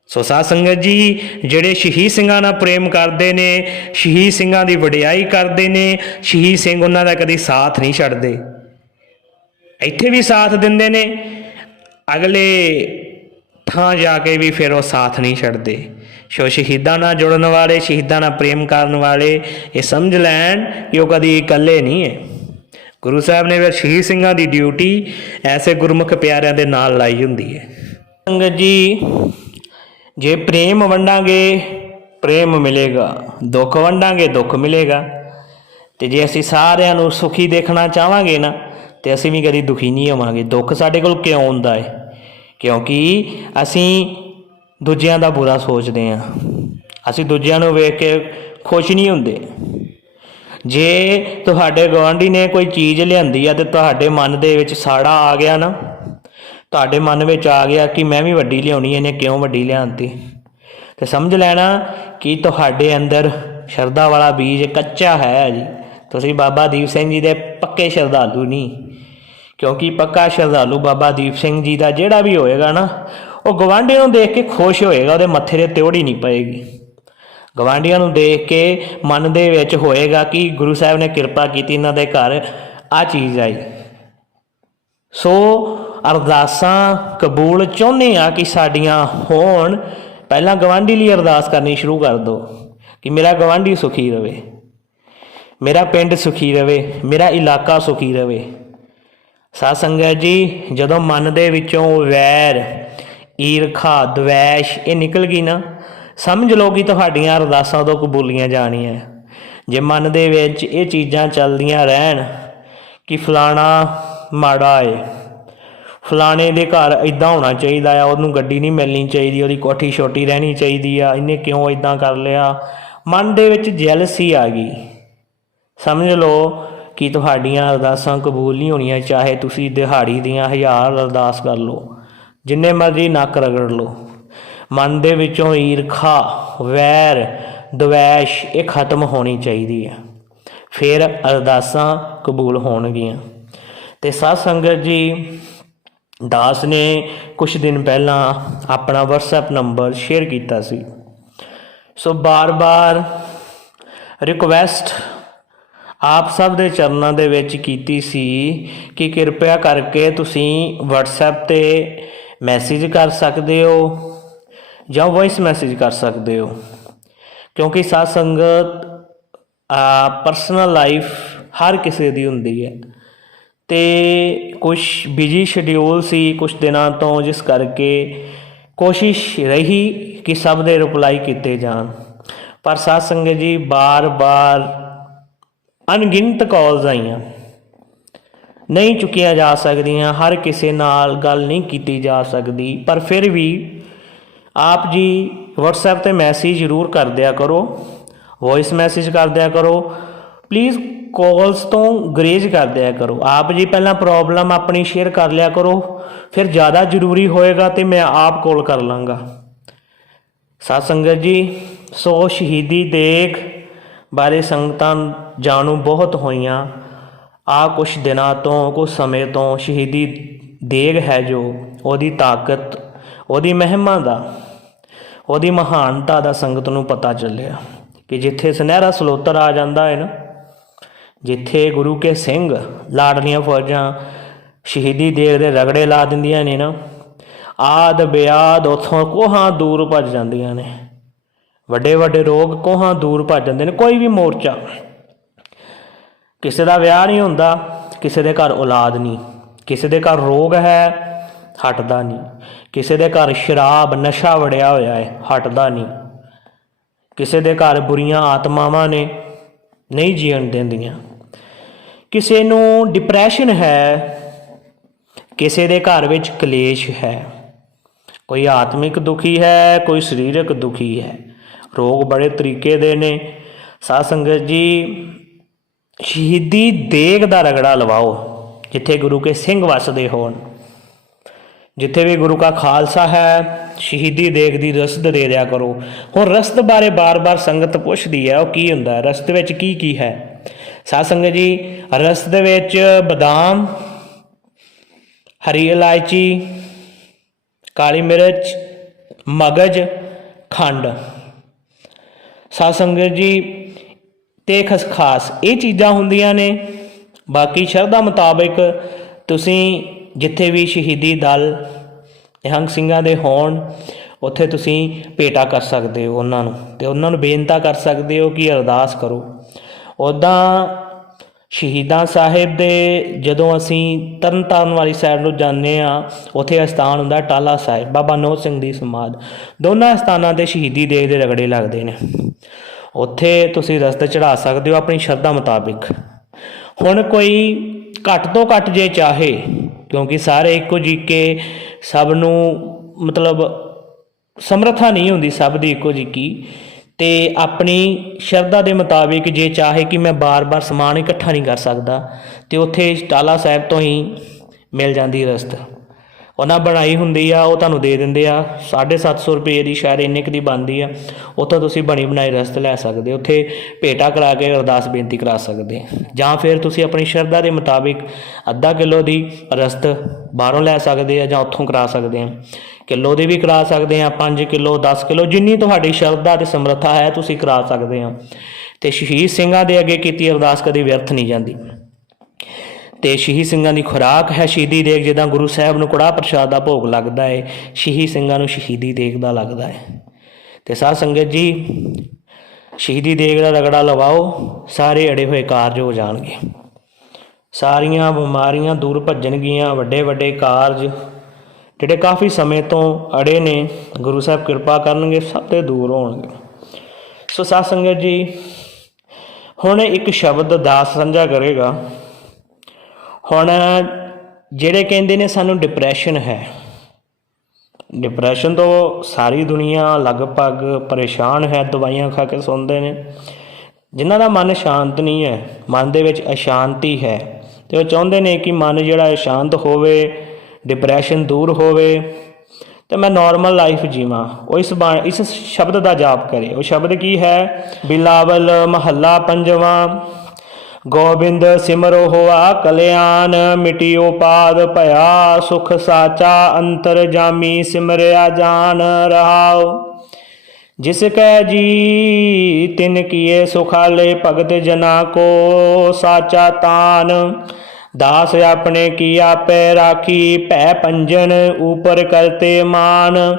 ਸੋ ਸਾਧ ਸੰਗਤ ਜੀ, ਜਿਹੜੇ ਸ਼ਹੀਦ ਸਿੰਘਾਂ ਨਾਲ ਪ੍ਰੇਮ ਕਰਦੇ ਨੇ, ਸ਼ਹੀਦ ਸਿੰਘਾਂ ਦੀ ਵਡਿਆਈ ਕਰਦੇ ਨੇ, ਸ਼ਹੀਦ ਸਿੰਘ ਉਹਨਾਂ ਦਾ ਕਦੀ ਸਾਥ ਨਹੀਂ ਛੱਡਦੇ। ਇੱਥੇ ਵੀ ਸਾਥ ਦਿੰਦੇ ਨੇ, ਅਗਲੇ ਥਾਂ ਜਾ ਕੇ ਵੀ ਫਿਰ ਉਹ ਸਾਥ ਨਹੀਂ ਛੱਡਦੇ। ਸੋ ਸ਼ਹੀਦਾਂ ਨਾਲ ਜੁੜਨ ਵਾਲੇ, ਸ਼ਹੀਦਾਂ ਨਾਲ ਪ੍ਰੇਮ ਕਰਨ ਵਾਲੇ, ਇਹ ਸਮਝ ਲੈਣ ਕਿ ਉਹ ਕਦੀ ਇਕੱਲੇ ਨਹੀਂ ਹੈ। ਗੁਰੂ ਸਾਹਿਬ ਨੇ ਫਿਰ ਸ਼ਹੀਦ ਸਿੰਘਾਂ ਦੀ ਡਿਊਟੀ ਐਸੇ ਗੁਰਮੁਖ ਪਿਆਰਿਆਂ ਦੇ ਨਾਲ ਲਾਈ ਹੁੰਦੀ ਹੈ। ਸੰਗਤ ਜੀ ਜੇ ਪ੍ਰੇਮ ਵੰਡਾਂਗੇ, ਪ੍ਰੇਮ ਮਿਲੇਗਾ, ਦੁੱਖ ਵੰਡਾਂਗੇ, ਦੁੱਖ ਮਿਲੇਗਾ। ਤੇ ਜੇ ਅਸੀਂ ਸਾਰਿਆਂ ਨੂੰ ਸੁਖੀ ਦੇਖਣਾ ਚਾਹਾਂਗੇ ਨਾ, ਤੇ ਅਸੀਂ ਵੀ ਕਦੀ ਦੁਖੀ ਨਹੀਂ ਹੋਵਾਂਗੇ। ਦੁੱਖ ਸਾਡੇ ਕੋਲ ਕਿਉਂ ਹੁੰਦਾ ਹੈ ਕਿਉਂਕਿ ਅਸੀਂ ਦੂਜਿਆਂ ਦਾ ਬੁਰਾ ਸੋਚਦੇ ਹਾਂ ਅਸੀਂ ਦੂਜਿਆਂ ਨੂੰ ਵੇਖ ਕੇ ਖੁਸ਼ ਨਹੀਂ ਹੁੰਦੇ। ਜੇ ਤੁਹਾਡੇ ਗਵਾਂਢੀ ਨੇ ਕੋਈ ਚੀਜ਼ ਲਿਆਂਦੀ ਆ ਤੇ ਤੁਹਾਡੇ ਮਨ ਦੇ ਵਿੱਚ ਸਾੜਾ ਆ ਗਿਆ ਨਾ ਤੁਹਾਡੇ ਮਨ ਵਿੱਚ ਆ ਗਿਆ ਕਿ ਮੈਂ ਵੀ ਵੱਡੀ ਲਿਆਉਣੀ, ਇਹਨੇ ਕਿਉਂ ਵੱਡੀ ਲਿਆਂਤੀ? ਤੇ ਸਮਝ ਲੈਣਾ ਕਿ ਤੁਹਾਡੇ ਅੰਦਰ ਸ਼ਰਧਾ ਵਾਲਾ ਬੀਜ ਕੱਚਾ ਹੈ ਜੀ। ਤੁਸੀਂ ਬਾਬਾ ਦੀਪ ਸਿੰਘ ਜੀ ਦੇ ਪੱਕੇ ਸ਼ਰਧਾਲੂ ਨਹੀਂ। ਕਿਉਂਕਿ ਪੱਕਾ ਸ਼ਰਧਾਲੂ ਬਾਬਾ ਦੀਪ ਸਿੰਘ ਜੀ ਦਾ ਜਿਹੜਾ ਵੀ ਹੋਏਗਾ ਨਾ, ਉਹ ਗਵਾਂਢੀ ਨੂੰ ਦੇਖ ਕੇ ਖੁਸ਼ ਹੋਏਗਾ, ਉਹਦੇ ਮੱਥੇ ਤੇ ਤਿਉੜੀ ਨਹੀਂ ਪਏਗੀ। ਗਵਾਂਢੀਆਂ ਨੂੰ ਦੇਖ ਕੇ ਮਨ ਦੇ ਵਿੱਚ ਹੋਏਗਾ ਕਿ ਗੁਰੂ ਸਾਹਿਬ ਨੇ ਕਿਰਪਾ ਕੀਤੀ, ਇਹਨਾਂ ਦੇ ਘਰ ਆ ਚੀਜ਼ ਆਈ। ਸੋ ਅਰਦਾਸਾਂ ਕਬੂਲ ਚਾਹੁੰਦੇ ਆ ਕਿ ਸਾਡੀਆਂ ਹੋਣ। ਪਹਿਲਾਂ ਗਵਾਂਢੀ ਲਈ ਅਰਦਾਸ ਕਰਨੀ ਸ਼ੁਰੂ ਕਰ ਦਿਓ ਕਿ ਮੇਰਾ ਗਵਾਂਢੀ ਸੁਖੀ ਰਵੇ, ਮੇਰਾ ਪਿੰਡ ਸੁਖੀ ਰਵੇ, ਮੇਰਾ ਇਲਾਕਾ ਸੁਖੀ ਰਵੇ। ਸਾਧ ਸੰਗਤ ਜੀ, ਜਦੋਂ ਮਨ ਦੇ ਵਿੱਚੋਂ ਵੈਰ, ਈਰਖਾ, ਦਵੈਸ਼ ਇਹ ਨਿਕਲ ਗਈ ਨਾ, ਸਮਝ ਲਓ ਕਿ ਤੁਹਾਡੀਆਂ ਅਰਦਾਸਾਂ ਤੋਂ ਕਬੂਲੀਆਂ ਜਾਣੀਆਂ। ਜੇ ਮਨ ਦੇ ਵਿੱਚ ਇਹ ਚੀਜ਼ਾਂ ਚੱਲਦੀਆਂ ਰਹਿਣ ਕਿ ਫਲਾਣਾ ਮਾੜਾ ਏ ਫਲਾਣੇ ਦੇ ਘਰ ਇਦਾਂ ਹੋਣਾ ਚਾਹੀਦਾ ਆ, ਉਹਨੂੰ ਗੱਡੀ ਨਹੀਂ ਮਿਲਣੀ ਚਾਹੀਦੀ, ਉਹਦੀ ਕੋਠੀ ਛੋਟੀ ਰਹਿਣੀ ਚਾਹੀਦੀ ਆ, ਇਹਨੇ ਕਿਉਂ ਇਦਾਂ ਕਰ ਲਿਆ? ਮਨ ਦੇ ਵਿੱਚ ਜੈਲਸੀ ਆ ਗਈ। ਸਮਝ ਲਓ ਕਿ ਤੁਹਾਡੀਆਂ ਅਰਦਾਸਾਂ ਕਬੂਲ ਨਹੀਂ ਹੋਣੀਆਂ, ਚਾਹੇ ਤੁਸੀਂ ਦਿਹਾੜੀ ਦੀਆਂ ਹਜ਼ਾਰ ਅਰਦਾਸ ਕਰ ਲਓ, ਜਿੰਨੇ ਮਰਜ਼ੀ ਨੱਕ ਰਗੜ ਲਓ। ਮਨ ਦੇ ਵਿੱਚੋਂ ਈਰਖਾ, ਵੈਰ, ਦਵੈਸ਼, ਇਹ ਖਤਮ ਹੋਣੀ ਚਾਹੀਦੀ ਹੈ ਫਿਰ ਅਰਦਾਸਾਂ ਕਬੂਲ ਹੋਣਗੀਆਂ। ਤੇ ਸਾਧ ਸੰਗਤ ਜੀ ਦਾਸ ਨੇ ਕੁਝ ਦਿਨ ਪਹਿਲਾਂ ਆਪਣਾ WhatsApp ਨੰਬਰ ਸ਼ੇਅਰ ਕੀਤਾ ਸੀ। ਸੋ ਬਾਰ-ਬਾਰ ਰਿਕੁਐਸਟ ਆਪ ਸਭ ਦੇ ਚਰਨਾਂ ਦੇ ਵਿੱਚ ਕੀਤੀ ਸੀ ਕਿ ਕਿਰਪਿਆ ਕਰਕੇ ਤੁਸੀਂ WhatsApp ਤੇ ਮੈਸੇਜ ਕਰ ਸਕਦੇ ਹੋ ਜਾਂ ਵੌਇਸ ਮੈਸੇਜ ਕਰ ਸਕਦੇ ਹੋ। ਕਿਉਂਕਿ ਸਾਧ ਸੰਗਤ ਪਰਸਨਲ ਲਾਈਫ ਹਰ ਕਿਸੇ ਦੀ ਹੁੰਦੀ ਹੈ। ਅਤੇ ਕੁਛ ਬਿਜ਼ੀ ਸ਼ਡਿਊਲ ਸੀ ਕੁਛ ਦਿਨਾਂ ਤੋਂ, ਜਿਸ ਕਰਕੇ ਕੋਸ਼ਿਸ਼ ਰਹੀ ਕਿ ਸਭ ਦੇ ਰਿਪਲਾਈ ਕੀਤੇ ਜਾਣ। ਪਰ ਸਾਧ ਸੰਗਤ ਜੀ, ਬਾਰ-ਬਾਰ ਅਣਗਿਣਤ ਕਾਲਸ ਆਈਆਂ। ਨਹੀਂ ਚੁੱਕੀਆਂ ਜਾ ਸਕਦੀਆਂ, ਹਰ ਕਿਸੇ ਨਾਲ ਗੱਲ ਨਹੀਂ ਕੀਤੀ ਜਾ ਸਕਦੀ। ਪਰ ਫਿਰ ਵੀ ਆਪ ਜੀ WhatsApp ਤੇ ਮੈਸੇਜ ਜ਼ਰੂਰ ਕਰ ਦਿਆ ਕਰੋ ਵੌਇਸ ਮੈਸੇਜ ਕਰ ਦਿਆ ਕਰੋ। ਪਲੀਜ਼ ਕਾਲਸ ਤੋਂ ਗਰੇਜ ਕਰ ਦਿਆ ਕਰੋ। ਆਪ ਜੀ ਪਹਿਲਾਂ ਪ੍ਰੋਬਲਮ ਆਪਣੀ ਸ਼ੇਅਰ ਕਰ ਲਿਆ ਕਰੋ, ਫਿਰ ਜ਼ਿਆਦਾ ਜ਼ਰੂਰੀ ਹੋਏਗਾ ਤੇ ਮੈਂ ਆਪ ਕਾਲ ਕਰ ਲਾਂਗਾ। ਸਾਧ ਸੰਗਤ ਜੀ, ਸੋ ਸ਼ਹੀਦੀ ਦੇਖ ਬਾਰੇ ਸੰਗਤਾਂ ਜਾਣੂ ਬਹੁਤ ਹੋਈਆਂ। ਆ ਕੁਛ ਦਿਨਾਂ ਤੋਂ ਕੁਝ ਸਮੇਂ ਤੋਂ ਸ਼ਹੀਦੀ ਦੇਗ ਹੈ ਜੋ, ਉਹਦੀ ਤਾਕਤ, ਉਹਦੀ ਮਹਿਮਾ ਦਾ, ਉਹਦੀ ਮਹਾਨਤਾ ਦਾ ਸੰਗਤ ਨੂੰ ਪਤਾ ਚੱਲਿਆ ਕਿ ਜਿੱਥੇ ਸੁਨਹਿਰਾ ਸਲੋਤਰ ਆ ਜਾਂਦਾ ਹੈ ਨਾ ਜਿੱਥੇ ਗੁਰੂ ਕੇ ਸਿੰਘ ਲਾਡਲੀਆਂ ਫੌਜਾਂ ਸ਼ਹੀਦੀ ਦੇਗ ਦੇ ਰਗੜੇ ਲਾ ਦਿੰਦੀਆਂ ਨੇ ਨਾ, ਆਦ ਬਿਆਦ ਉਥੋਂ ਕੋਹਾਂ ਦੂਰ ਭੱਜ ਜਾਂਦੀਆਂ ਨੇ। ਵੱਡੇ ਵੱਡੇ ਰੋਗ ਕੋਹਾਂ ਦੂਰ ਭੱਜ ਜਾਂਦੇ ਨੇ, ਕੋਈ ਵੀ ਮੋਰਚਾ। ਕਿਸੇ ਦਾ ਵਿਆਹ ਨਹੀਂ ਹੁੰਦਾ, ਕਿਸੇ ਦੇ ਘਰ ਔਲਾਦ ਨਹੀਂ। ਕਿਸੇ ਦੇ ਘਰ ਰੋਗ ਹੈ, ਹਟਦਾ ਨਹੀਂ। ਕਿਸੇ ਦੇ ਘਰ ਸ਼ਰਾਬ, ਨਸ਼ਾ ਵੜਿਆ ਹੋਇਆ ਹੈ, ਹਟਦਾ ਨਹੀਂ। ਕਿਸੇ ਦੇ ਘਰ ਬੁਰੀਆਂ ਆਤਮਾਵਾਂ ਨੇ ਨਹੀਂ ਜੀਣ ਦਿੰਦੀਆਂ। ਕਿਸੇ ਨੂੰ ਡਿਪਰੈਸ਼ਨ ਹੈ, ਕਿਸੇ ਦੇ ਘਰ ਵਿੱਚ ਕਲੇਸ਼ ਹੈ। ਕੋਈ ਆਤਮਿਕ ਦੁਖੀ ਹੈ, ਕੋਈ ਸਰੀਰਕ ਦੁਖੀ ਹੈ। ਰੋਗ ਬੜੇ ਤਰੀਕੇ ਦੇ ਨੇ। ਸਾਧ ਸੰਗਤ ਜੀ, ਸ਼ਹੀਦੀ ਦੇਗ ਦਾ ਰਗੜਾ ਲਵਾਓ, ਜਿੱਥੇ ਗੁਰੂ ਕੇ ਸਿੰਘ ਵਸਦੇ ਹੋਣ। ਜਿੱਥੇ ਵੀ ਗੁਰੂ ਕਾ ਖਾਲਸਾ ਹੈ, ਸ਼ਹੀਦੀ ਦੇਗ ਦੀ ਰਸਦ ਦੇ ਦਿਆ ਕਰੋ। ਹੁਣ ਰਸਦ ਬਾਰੇ ਬਾਰ-ਬਾਰ ਸੰਗਤ ਪੁੱਛਦੀ ਹੈ, ਉਹ ਕੀ ਹੁੰਦਾ ਹੈ? ਰਸਦ ਵਿੱਚ ਕੀ ਕੀ ਹੈ? ਸਾਧ ਸੰਗਤ ਜੀ ਦੇ ਵਿੱਚ ਬਦਾਮ, ਹਰੀ ਇਲਾਇਚੀ, ਕਾਲੀ ਮਿਰਚ, ਮਗਜ, ਖੰਡ। ਸਾਧ ਸੰਗਤ ਜੀ, ਤੇ ਖਸਖਾਸ ਇਹ ਚੀਜ਼ਾਂ ਹੁੰਦੀਆਂ ਨੇ। ਬਾਕੀ ਸ਼ਰਧਾ ਮੁਤਾਬਕ ਤੁਸੀਂ ਜਿੱਥੇ ਵੀ ਸ਼ਹੀਦੀ ਦਲ ਨਿਹੰਗ ਸਿੰਘਾਂ ਦੇ ਹੋਣ, ਉੱਥੇ ਤੁਸੀਂ ਭੇਟਾ ਕਰ ਸਕਦੇ ਹੋ ਉਹਨਾਂ ਨੂੰ। ਤੇ ਉਹਨਾਂ ਨੂੰ ਬੇਨਤੀ ਕਰ ਸਕਦੇ ਹੋ ਕਿ ਅਰਦਾਸ ਕਰੋ। ਉਦਾਂ ਸ਼ਹੀਦਾਂ ਸਾਹਿਬ ਦੇ ਜਦੋਂ ਅਸੀਂ ਤਰਨਤਾਰਨ ਵਾਲੀ ਸਾਈਡ ਨੂੰ ਜਾਂਦੇ ਆ ਉੱਥੇ ਅਸਥਾਨ ਹੁੰਦਾ ਟਾਲਾ ਸਾਹਿਬ, ਬਾਬਾ ਨੋਹ ਸਿੰਘ ਦੀ ਸਮਾਧ। ਦੋਨਾਂ ਸਥਾਨਾਂ ਤੇ ਸ਼ਹੀਦੀ ਦੇਗ ਦੇ ਰਗੜੇ ਲੱਗਦੇ ਨੇ। ਉੱਥੇ ਤੁਸੀਂ ਰਸਤੇ ਚੜਾ ਸਕਦੇ ਹੋ ਆਪਣੀ ਸ਼ਰਧਾ ਮੁਤਾਬਿਕ। ਹੁਣ ਕੋਈ ਘੱਟ ਤੋਂ ਘੱਟ ਜੇ ਚਾਹੇ, ਕਿਉਂਕਿ ਸਾਰੇ ਇੱਕੋ ਜਿੱਕੇ ਸਭ ਨੂੰ ਮਤਲਬ ਸਮਰੱਥਾ ਨਹੀਂ ਹੁੰਦੀ, ਸਭ ਦੀ ਇੱਕੋ ਜਿੱਕੀ ਤੇ ਆਪਣੀ ਸ਼ਰਧਾ ਦੇ ਮੁਤਾਬਿਕ ਜੇ ਚਾਹੇ ਕਿ ਮੈਂ ਬਾਰ-ਬਾਰ ਸਮਾਨ ਇਕੱਠਾ ਨਹੀਂ ਕਰ ਸਕਦਾ, ਤੇ ਉੱਥੇ ਟਾਲਾ ਸਾਹਿਬ ਤੋਂ ਹੀ ਮਿਲ ਜਾਂਦੀ ਰਸਤ। ਉਹਨਾਂ ਬਣਾਈ ਹੁੰਦੀ ਆ, ਉਹ ਤੁਹਾਨੂੰ ਦੇ ਦਿੰਦੇ ਆ। 750 ਰੁਪਏ ਦੀ ਸ਼ਾਇਦ ਇੰਨੇ ਕੁ ਦੀ ਬਣਦੀ ਆ। ਉੱਥੋਂ ਤੁਸੀਂ ਬਣੀ ਬਣਾਈ ਰਸਤ ਲੈ ਸਕਦੇ ਉੱਥੇ ਭੇਟਾ ਕਰਾ ਕੇ ਅਰਦਾਸ ਬੇਨਤੀ ਕਰਾ ਸਕਦੇ ਜਾਂ ਫਿਰ ਤੁਸੀਂ ਆਪਣੀ ਸ਼ਰਧਾ ਦੇ ਮੁਤਾਬਿਕ ਅੱਧਾ ਕਿਲੋ ਦੀ ਰਸਤ ਬਾਹਰੋਂ ਲੈ ਸਕਦੇ ਆ ਜਾਂ ਉੱਥੋਂ ਕਰਾ ਸਕਦੇ ਆ। ਕਿਲੋ ਦੀ ਵੀ ਕਰਾ ਸਕਦੇ ਆ 5 ਕਿਲੋ 10 ਕਿਲੋ, ਜਿੰਨੀ ਤੁਹਾਡੀ ਸ਼ਰਧਾ ਤੇ ਸਮਰੱਥਾ ਹੈ, ਤੁਸੀਂ ਕਰਾ ਸਕਦੇ ਆ ਤੇ ਸ਼ਹੀਦ ਸਿੰਘਾਂ ਦੇ ਅੱਗੇ ਕੀਤੀ ਅਰਦਾਸ ਕਦੇ ਵਿਅਰਥ ਨਹੀਂ ਜਾਂਦੀ। ਤੇ ਸ਼ਹੀਦ ਸਿੰਘਾਂ ਦੀ ਖੁਰਾਕ ਹੈ ਸ਼ਹੀਦੀ ਦੇਗ, ਜਿੱਦਾਂ ਗੁਰੂ ਸਾਹਿਬ ਨੂੰ ਕੜਾਹ ਪ੍ਰਸ਼ਾਦ ਦਾ ਭੋਗ ਲੱਗਦਾ ਹੈ ਸ਼ਹੀਦ ਸਿੰਘਾਂ ਨੂੰ ਸ਼ਹੀਦੀ ਦੇਗ ਦਾ ਲੱਗਦਾ ਹੈ ਤੇ ਸਾਧ ਸੰਗਤ ਜੀ, ਸ਼ਹੀਦੀ ਦੇਗ ਦਾ ਰਗੜਾ ਲਵਾਓ, ਸਾਰੇ ਅੜੇ ਹੋਏ ਕਾਰਜ ਹੋ ਜਾਣਗੇ। ਸਾਰੀਆਂ ਬਿਮਾਰੀਆਂ ਦੂਰ ਭੱਜਣਗੀਆਂ ਵੱਡੇ ਵੱਡੇ ਕਾਰਜ ਜਿਹੜੇ ਕਾਫੀ ਸਮੇਂ ਤੋਂ ਅੜੇ ਨੇ, ਗੁਰੂ ਸਾਹਿਬ ਕਿਰਪਾ ਕਰਨਗੇ, ਸਭ ਤੇ ਦੂਰ ਹੋਣਗੇ। ਸੋ ਸਾਧ ਸੰਗਤ ਜੀ, ਹੁਣ ਇੱਕ ਸ਼ਬਦ ਦਾਸ ਸਾਂਝਾ ਕਰੇਗਾ। ਹੁਣ ਜਿਹੜੇ ਕਹਿੰਦੇ ਨੇ ਸਾਨੂੰ ਡਿਪਰੈਸ਼ਨ ਹੈ। ਡਿਪਰੈਸ਼ਨ ਤੋਂ ਸਾਰੀ ਦੁਨੀਆ ਲਗਭਗ ਪਰੇਸ਼ਾਨ ਹੈ, ਦਵਾਈਆਂ ਖਾ ਕੇ ਸੌਂਦੇ ਨੇ। ਜਿਨ੍ਹਾਂ ਦਾ ਮਨ ਸ਼ਾਂਤ ਨਹੀਂ ਹੈ, ਮਨ ਦੇ ਵਿੱਚ ਅਸ਼ਾਂਤੀ ਹੈ। ਤੇ ਉਹ ਚਾਹੁੰਦੇ ਨੇ ਕਿ ਮਨ ਜਿਹੜਾ ਸ਼ਾਂਤ ਹੋਵੇ ਡਿਪਰੈਸ਼ਨ ਦੂਰ ਹੋਵੇ ਤੇ ਮੈਂ ਨਾਰਮਲ ਲਾਈਫ ਜੀਵਾਂ। ਉਹ ਇਸ ਬਾ- ਇਸ ਸ਼ਬਦ ਦਾ ਜਾਪ ਕਰੇ। ਉਹ ਸ਼ਬਦ ਕੀ ਹੈ? ਬਿਲਾਵਲ ਮਹੱਲਾ ਪੰਜਵਾਂ। ਗੋਬਿੰਦ ਸਿਮਰੋ ਹੋਆ ਕਲਿਆਣ, ਮਿਟਿਓ ਪਾਦ ਭਇਆ, ਸੁਖ ਸਾਚਾ ਅੰਤਰ ਜਾਮੀ ਸਿਮਰਿਆ ਜਾਣ ਰਹਾਓ ਜਿਸ ਕੈ ਜੀ, ਤਿਨ ਕੀਏ ਸੁਖਾਲੇ ਭਗਤ ਜਨਾ ਕੋ, ਸਾਚਾ ਤਾਨ। ਦਾਸ ਆਪਣੇ ਕੀ ਆਪੇ ਰਾਖੀ, ਭੈ ਪੰਜਨ ਉਪਰ ਕਰਤੇ ਮਾਨ।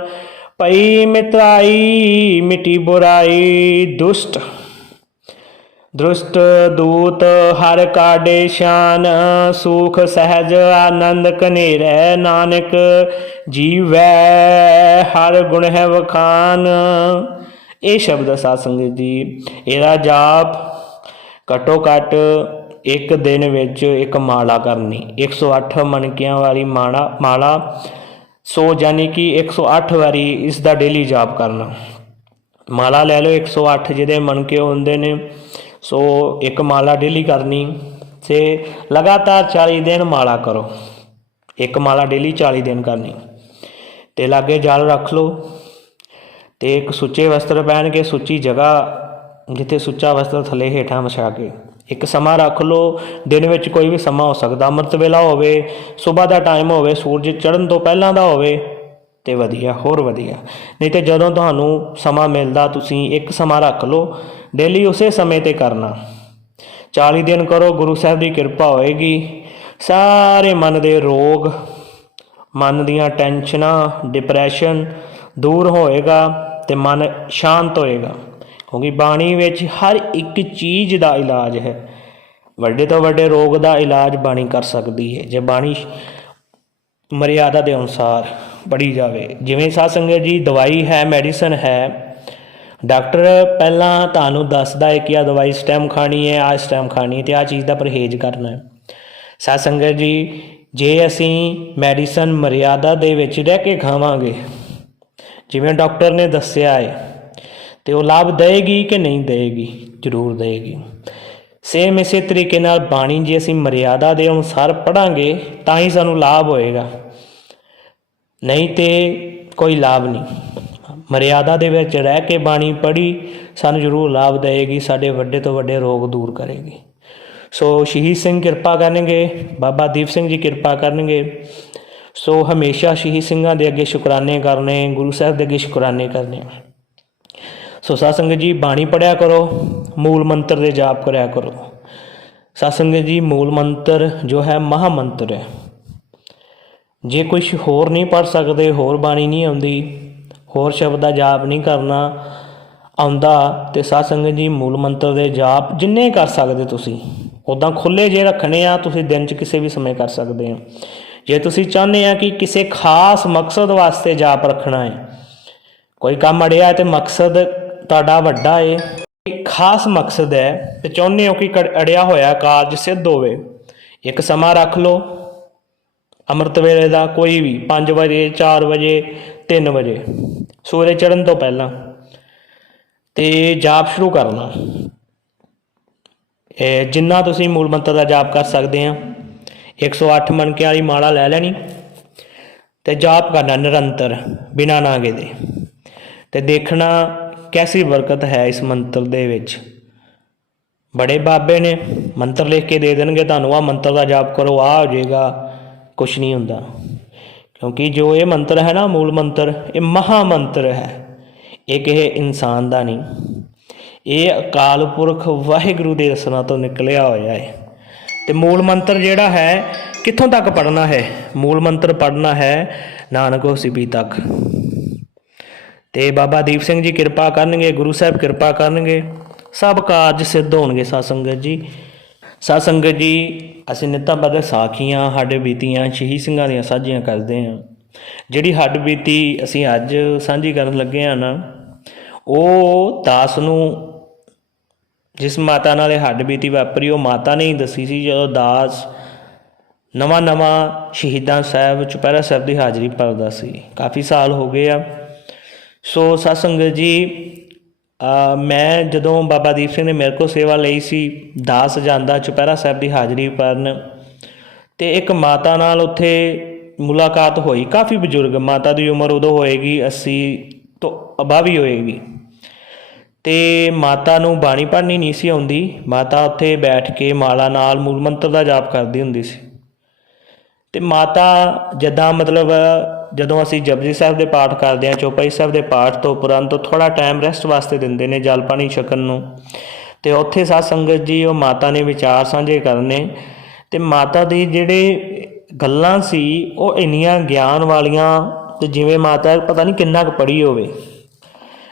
ਪਈ ਮਿਤਰਾਈ, ਮਿਟੀ ਬੁਰਾਈ, ਦੁਸ਼ਟ। ਦ੍ਰਿਸ਼ਟ ਦੂਤ ਹਰ ਕਾਡੇ ਸ਼ਾਨ, ਸੁਖ ਸਹਿਜ ਆਨੰਦ ਕਨੇਰੈ ਨਾਨਕ। ਜੀਵੈ ਹਰ ਗੁਣ ਹੈ ਵਖਾਨ। ਇਹ ਸ਼ਬਦ ਸਾਧ ਸੰਗਤ ਜੀ। ਇਹਦਾ ਜਾਪ ਘਟੋ ਘਟ ਇੱਕ ਦਿਨ ਵਿੱਚ ਇੱਕ ਮਾਲਾ ਕਰਨੀ। 108 ਮਣਕਿਆਂ ਵਾਲੀ ਮਾਲਾ ਮਾਲਾ। ਸੋ ਯਾਨੀ ਕਿ 108 ਵਾਰੀ ਇਸ ਦਾ ਡੇਲੀ ਜਾਪ ਕਰਨਾ। ਮਾਲਾ ਲੈ ਲਓ 108 ਜਿਹਦੇ ਮਣਕੇ ਹੁੰਦੇ ਨੇ। ਸੋ ਇੱਕ ਮਾਲਾ ਡੇਲੀ ਕਰਨੀ। ਤੇ ਲਗਾਤਾਰ 40 ਦਿਨ ਮਾਲਾ ਕਰੋ। ਇੱਕ ਮਾਲਾ ਡੇਲੀ 40 ਦਿਨ ਕਰਨੀ। ਤੇ ਲਾਗੇ ਜਲ ਰੱਖ ਲਓ। ਤੇ ਇੱਕ ਸੁੱਚੇ ਵਸਤਰ ਪਹਿਨ ਕੇ ਸੁੱਚੀ ਜਗ੍ਹਾ ਜਿੱਥੇ ਸੁੱਚਾ ਵਸਤਰ ਥੱਲੇ ਹੇਠਾਂ ਵਿਛਾ ਕੇ। ਇੱਕ ਸਮਾਂ ਰੱਖ ਲਓ, ਦਿਨ ਵਿੱਚ ਕੋਈ ਵੀ ਸਮਾਂ ਹੋ ਸਕਦਾ। ਅੰਮ੍ਰਿਤ ਵੇਲਾ ਹੋਵੇ, ਸਵੇਰ ਦਾ ਟਾਈਮ ਹੋਵੇ, ਸੂਰਜ ਚੜ੍ਹਨ ਤੋਂ ਪਹਿਲਾਂ ਦਾ ਹੋਵੇ, ਤੇ ਵਧੀਆ, ਹੋਰ ਵਧੀਆ। ਨਹੀਂ ਤੇ ਜਦੋਂ ਤੁਹਾਨੂੰ ਸਮਾਂ ਮਿਲਦਾ, ਤੁਸੀਂ ਇੱਕ ਸਮਾਂ ਰੱਖ ਲਓ ਡੇਲੀ ਉਸੇ ਸਮੇਂ ਤੇ ਕਰਨਾ। 40 ਦਿਨ ਕਰੋ, ਗੁਰੂ ਸਾਹਿਬ ਦੀ ਕਿਰਪਾ ਹੋਏਗੀ। ਸਾਰੇ ਮਨ ਦੇ ਰੋਗ, ਮਨ ਦੀਆਂ ਟੈਨਸ਼ਨਾਂ ਡਿਪਰੈਸ਼ਨ ਦੂਰ ਹੋਏਗਾ ਤੇ ਮਨ ਸ਼ਾਂਤ ਹੋਏਗਾ। ਕਿਉਂਕਿ ਬਾਣੀ ਵਿੱਚ ਹਰ ਇੱਕ ਚੀਜ਼ ਦਾ ਇਲਾਜ ਹੈ। ਵੱਡੇ ਤੋਂ ਵੱਡੇ ਰੋਗ ਦਾ ਇਲਾਜ ਬਾਣੀ ਕਰ ਸਕਦੀ ਹੈ। ਜੇ ਬਾਣੀ ਮਰਿਆਦਾ ਦੇ ਅਨੁਸਾਰ ਪੜੀ ਜਾਵੇ। ਜਿਵੇਂ ਸਾਧ ਸੰਗਤ ਜੀ, ਦਵਾਈ ਹੈ, ਮੈਡੀਸਨ ਹੈ। ਡਾਕਟਰ ਪਹਿਲਾਂ ਤੁਹਾਨੂੰ ਦੱਸਦਾ ਹੈ ਕਿ ਆ ਦਵਾਈ ਇਸ ਟਾਈਮ ਖਾਣੀ ਹੈ ਆ ਇਸ ਟਾਈਮ ਖਾਣੀ ਹੈ ਤੇ ਆ ਚੀਜ਼ ਦਾ ਪਰਹੇਜ਼ ਕਰਨਾ ਹੈ। ਸਾਧ ਸੰਗਤ ਜੀ, ਜੇ ਅਸੀਂ ਮੈਡੀਸਨ ਮਰਿਆਦਾ ਦੇ ਵਿੱਚ ਰਹਿ ਕੇ ਖਾਵਾਂਗੇ, ਜਿਵੇਂ ਡਾਕਟਰ ਨੇ ਦੱਸਿਆ ਹੈ ਤੇ ਉਹ ਲਾਭ ਦੇਗੀ ਕਿ ਨਹੀਂ ਦੇਗੀ ਜ਼ਰੂਰ ਦੇਗੀ ਸੇਮ ਇਸੇ ਤਰੀਕੇ ਨਾਲ ਬਾਣੀ ਜੇ ਅਸੀਂ ਮਰਿਆਦਾ ਦੇ ਅਨੁਸਾਰ ਪੜਾਂਗੇ ਤਾਂ ਹੀ ਸਾਨੂੰ ਲਾਭ ਹੋਏਗਾ। ਨਹੀਂ ਤੇ ਕੋਈ ਲਾਭ ਨਹੀਂ। ਮਰਿਆਦਾ ਦੇ ਵਿੱਚ ਰਹਿ ਕੇ ਬਾਣੀ ਪੜ੍ਹੀ, ਸਾਨੂੰ ਜ਼ਰੂਰ ਲਾਭ ਦੇਵੇਗੀ ਸਾਡੇ ਵੱਡੇ ਤੋਂ ਵੱਡੇ ਰੋਗ ਦੂਰ ਕਰੇਗੀ। ਸੋ ਸ਼ਹੀਦ ਸਿੰਘ ਕਿਰਪਾ ਕਰਨਗੇ, ਬਾਬਾ ਦੀਪ ਸਿੰਘ ਜੀ ਕਿਰਪਾ ਕਰਨਗੇ। ਸੋ ਹਮੇਸ਼ਾ ਸ਼ਹੀਦ ਸਿੰਘਾਂ ਦੇ ਅੱਗੇ ਸ਼ੁਕਰਾਨੇ ਕਰਨੇ, ਗੁਰੂ ਸਾਹਿਬ ਦੇ ਅੱਗੇ ਸ਼ੁਕਰਾਨੇ ਕਰਨੇ। ਸੋ ਸਾਧ ਸੰਗਤ ਜੀ, ਬਾਣੀ ਪੜਿਆ ਕਰੋ, ਮੂਲ ਮੰਤਰ ਦੇ ਜਾਪ ਕਰਿਆ ਕਰੋ। ਸਾਧ ਸੰਗਤ ਜੀ, ਮੂਲ ਮੰਤਰ ਜੋ ਹੈ ਮਹਾ ਮੰਤਰ ਹੈ। ਜੇ ਕੁਝ ਹੋਰ ਨਹੀਂ ਪੜ ਸਕਦੇ, ਹੋਰ ਬਾਣੀ ਨਹੀਂ ਆਉਂਦੀ, ਹੋਰ ਸ਼ਬਦ ਦਾ ਜਾਪ ਨਹੀਂ ਕਰਨਾ ਆਉਂਦਾ, ਤੇ ਸਾਧ ਸੰਗਤ ਜੀ, ਮੂਲ ਮੰਤਰ ਦੇ ਜਾਪ ਜਿੰਨੇ ਕਰ ਸਕਦੇ ਤੁਸੀਂ ਉਦਾਂ ਖੁੱਲੇ ਜੇ ਰੱਖਣੇ ਆ, ਤੁਸੀਂ ਦਿਨ 'ਚ ਕਿਸੇ ਵੀ ਸਮੇਂ ਕਰ ਸਕਦੇ ਆ ਜੇ ਤੁਸੀਂ ਚਾਹੁੰਦੇ ਆ ਕਿ ਕਿਸੇ ਖਾਸ ਮਕਸਦ ਵਾਸਤੇ ਜਾਪ ਰੱਖਣਾ ਹੈ, ਕੋਈ ਕੰਮ ਅੜਿਆ ਤੇ ਮਕਸਦ ਤੁਹਾਡਾ ਵੱਡਾ ਏ। ਖਾਸ ਮਕਸਦ ਹੈ ਤੇ ਚਾਹੁੰਦੇ ਹੋ ਕਿ ਕੜ- ਅੜਿਆ ਹੋਇਆ ਕਾਰਜ ਸਿੱਧ ਹੋਵੇ। ਇੱਕ ਸਮਾਂ ਰੱਖ ਲਓ। ਅੰਮ੍ਰਿਤ ਵੇਲੇ ਦਾ ਕੋਈ ਵੀ 5 ਵਜੇ 4 ਵਜੇ 3 ਵਜੇ। ਸੂਰਜ ਚੜ੍ਹਨ ਤੋਂ ਪਹਿਲਾਂ। ਤੇ ਜਾਪ ਸ਼ੁਰੂ ਕਰਨਾ ਇਹ ਜਿੰਨਾ ਤੁਸੀਂ ਮੂਲ ਮੰਤਰ ਦਾ ਜਾਪ ਕਰ ਸਕਦੇ ਆ। 108 ਮਣਕੇ ਵਾਲੀ ਮਾਲਾ ਲੈ ਲੈਣੀ। ਤੇ ਜਾਪ ਕਰਨਾ ਨਿਰੰਤਰ, ਬਿਨਾ ਨਾਗੇ ਦੇ। ਤੇ ਦੇਖਣਾ ਕੈਸੀ ਬਰਕਤ ਹੈ ਇਸ ਮੰਤਰ ਦੇ ਵਿੱਚ? ਬੜੇ ਬਾਬੇ ਨੇ ਮੰਤਰ ਲਿਖ ਕੇ ਦੇ ਦੇਣਗੇ ਤੁਹਾਨੂੰ ਆ ਮੰਤਰ ਦਾ ਜਾਪ ਕਰੋ ਆ ਹੋ ਜਾਏਗਾ, ਕੁਛ ਨਹੀਂ ਹੁੰਦਾ। ਕਿਉਂਕਿ ਜੋ ਇਹ ਮੰਤਰ ਹੈ ਨਾ ਮੂਲ ਮੰਤਰ, ਇਹ ਮਹਾ ਮੰਤਰ ਹੈ। ਇਹ ਕਿਸੇ ਇਨਸਾਨ ਦਾ ਨਹੀਂ, ਇਹ ਅਕਾਲ ਪੁਰਖ ਵਾਹਿਗੁਰੂ ਦੇ ਰਸਨਾ ਤੋਂ ਨਿਕਲਿਆ ਹੋਇਆ ਹੈ। ਤੇ ਮੂਲ ਮੰਤਰ ਜਿਹੜਾ ਹੈ, ਕਿੱਥੋਂ ਤੱਕ ਪੜਨਾ ਹੈ? ਮੂਲ ਮੰਤਰ ਪੜਨਾ ਹੈ ਨਾਨਕ ਹੋਸੀਪੀ ਤੱਕ। ਤੇ ਬਾਬਾ ਦੀਪ ਸਿੰਘ ਜੀ ਕਿਰਪਾ ਕਰਨਗੇ, ਗੁਰੂ ਸਾਹਿਬ ਕਿਰਪਾ ਕਰਨਗੇ, ਸਭ ਕਾਰਜ ਸਿੱਧ ਹੋਣਗੇ ਸਾਧ ਸੰਗਤ ਜੀ। ਸਾਧ ਸੰਗਤ ਜੀ, ਅਸੀਂ ਨਿੱਤਾ ਬਦਲ ਸਾਖੀਆਂ ਹੱਡ ਬੀਤੀਆਂ, ਸ਼ਹੀਦ ਸਿੰਘਾਂ ਦੀਆਂ ਸਾਂਝੀਆਂ ਕਰਦੇ ਹਾਂ। ਜਿਹੜੀ ਹੱਡ ਬੀਤੀ ਅਸੀਂ ਅੱਜ ਸਾਂਝੀ ਕਰਨ ਲੱਗੇ ਹਾਂ ਨਾ, ਉਹ ਦਾਸ ਨੂੰ ਜਿਸ ਮਾਤਾ ਨਾਲ ਇਹ ਹੱਡ ਬੀਤੀ ਵਾਪਰੀ, ਉਹ ਮਾਤਾ ਨੇ ਹੀ ਦੱਸੀ ਸੀ, ਜਦੋਂ ਦਾਸ ਨਵਾਂ ਨਵਾਂ ਸ਼ਹੀਦਾਂ ਸਾਹਿਬ ਚੁਪਹਿਰਾ ਸਾਹਿਬ ਦੀ ਹਾਜ਼ਰੀ ਭਰਦਾ ਸੀ। ਕਾਫੀ ਸਾਲ ਹੋ ਗਏ ਆ। ਸੋ ਸਾਧ ਜੀ ਮੈਂ ਜਦੋਂ ਬਾਬਾ ਦੀਪ ਸਿੰਘ ਨੇ ਮੇਰੇ ਕੋਲ ਸੇਵਾ ਲਈ ਸੀ, ਦਾਸ ਜਾਂਦਾ ਚੁਪਹਿਰਾ ਸਾਹਿਬ ਦੀ ਹਾਜ਼ਰੀ ਪਰਨ ਤੇ ਇੱਕ ਮਾਤਾ ਨਾਲ ਉੱਥੇ ਮੁਲਾਕਾਤ ਹੋਈ। ਕਾਫੀ ਬਜ਼ੁਰਗ, ਮਾਤਾ ਦੀ ਉਮਰ ਉਦੋਂ ਹੋਏਗੀ 80 ਤੋਂ ਅਬਾਵੀ ਹੋਏਗੀ। ਤੇ ਮਾਤਾ ਨੂੰ ਬਾਣੀ ਪੜ੍ਹਨੀ ਨਹੀਂ ਸੀ ਆਉਂਦੀ। ਮਾਤਾ ਉੱਥੇ ਬੈਠ ਕੇ ਮਾਲਾ ਨਾਲ ਮੂਲ ਮੰਤਰ ਦਾ ਜਾਪ ਕਰਦੀ ਹੁੰਦੀ ਸੀ। ਅਤੇ ਮਾਤਾ ਜਿੱਦਾਂ ਮਤਲਬ ਜਦੋਂ ਅਸੀਂ ਜਪਜੀ ਸਾਹਿਬ ਦੇ ਪਾਠ ਕਰਦੇ ਹਾਂ, ਚੌਪਈ ਸਾਹਿਬ ਦੇ ਪਾਠ ਤੋਂ ਉਪਰੰਤ ਥੋੜ੍ਹਾ ਟਾਈਮ ਰੈਸਟ ਵਾਸਤੇ ਦਿੰਦੇ ਨੇ ਜਲ ਪਾਣੀ ਛਕਣ ਨੂੰ। ਅਤੇ ਉੱਥੇ ਸਾਧ ਸੰਗਤ ਜੀ, ਉਹ ਮਾਤਾ ਨੇ ਵਿਚਾਰ ਸਾਂਝੇ ਕਰਨੇ। ਅਤੇ ਮਾਤਾ ਦੀ ਜਿਹੜੇ ਗੱਲਾਂ ਸੀ, ਉਹ ਇੰਨੀਆਂ ਗਿਆਨ ਵਾਲੀਆਂ ਤੇ ਜਿਵੇਂ ਮਾਤਾ ਪਤਾ ਨਹੀਂ ਕਿੰਨਾ ਕੁ ਪੜ੍ਹੀ ਹੋਵੇ,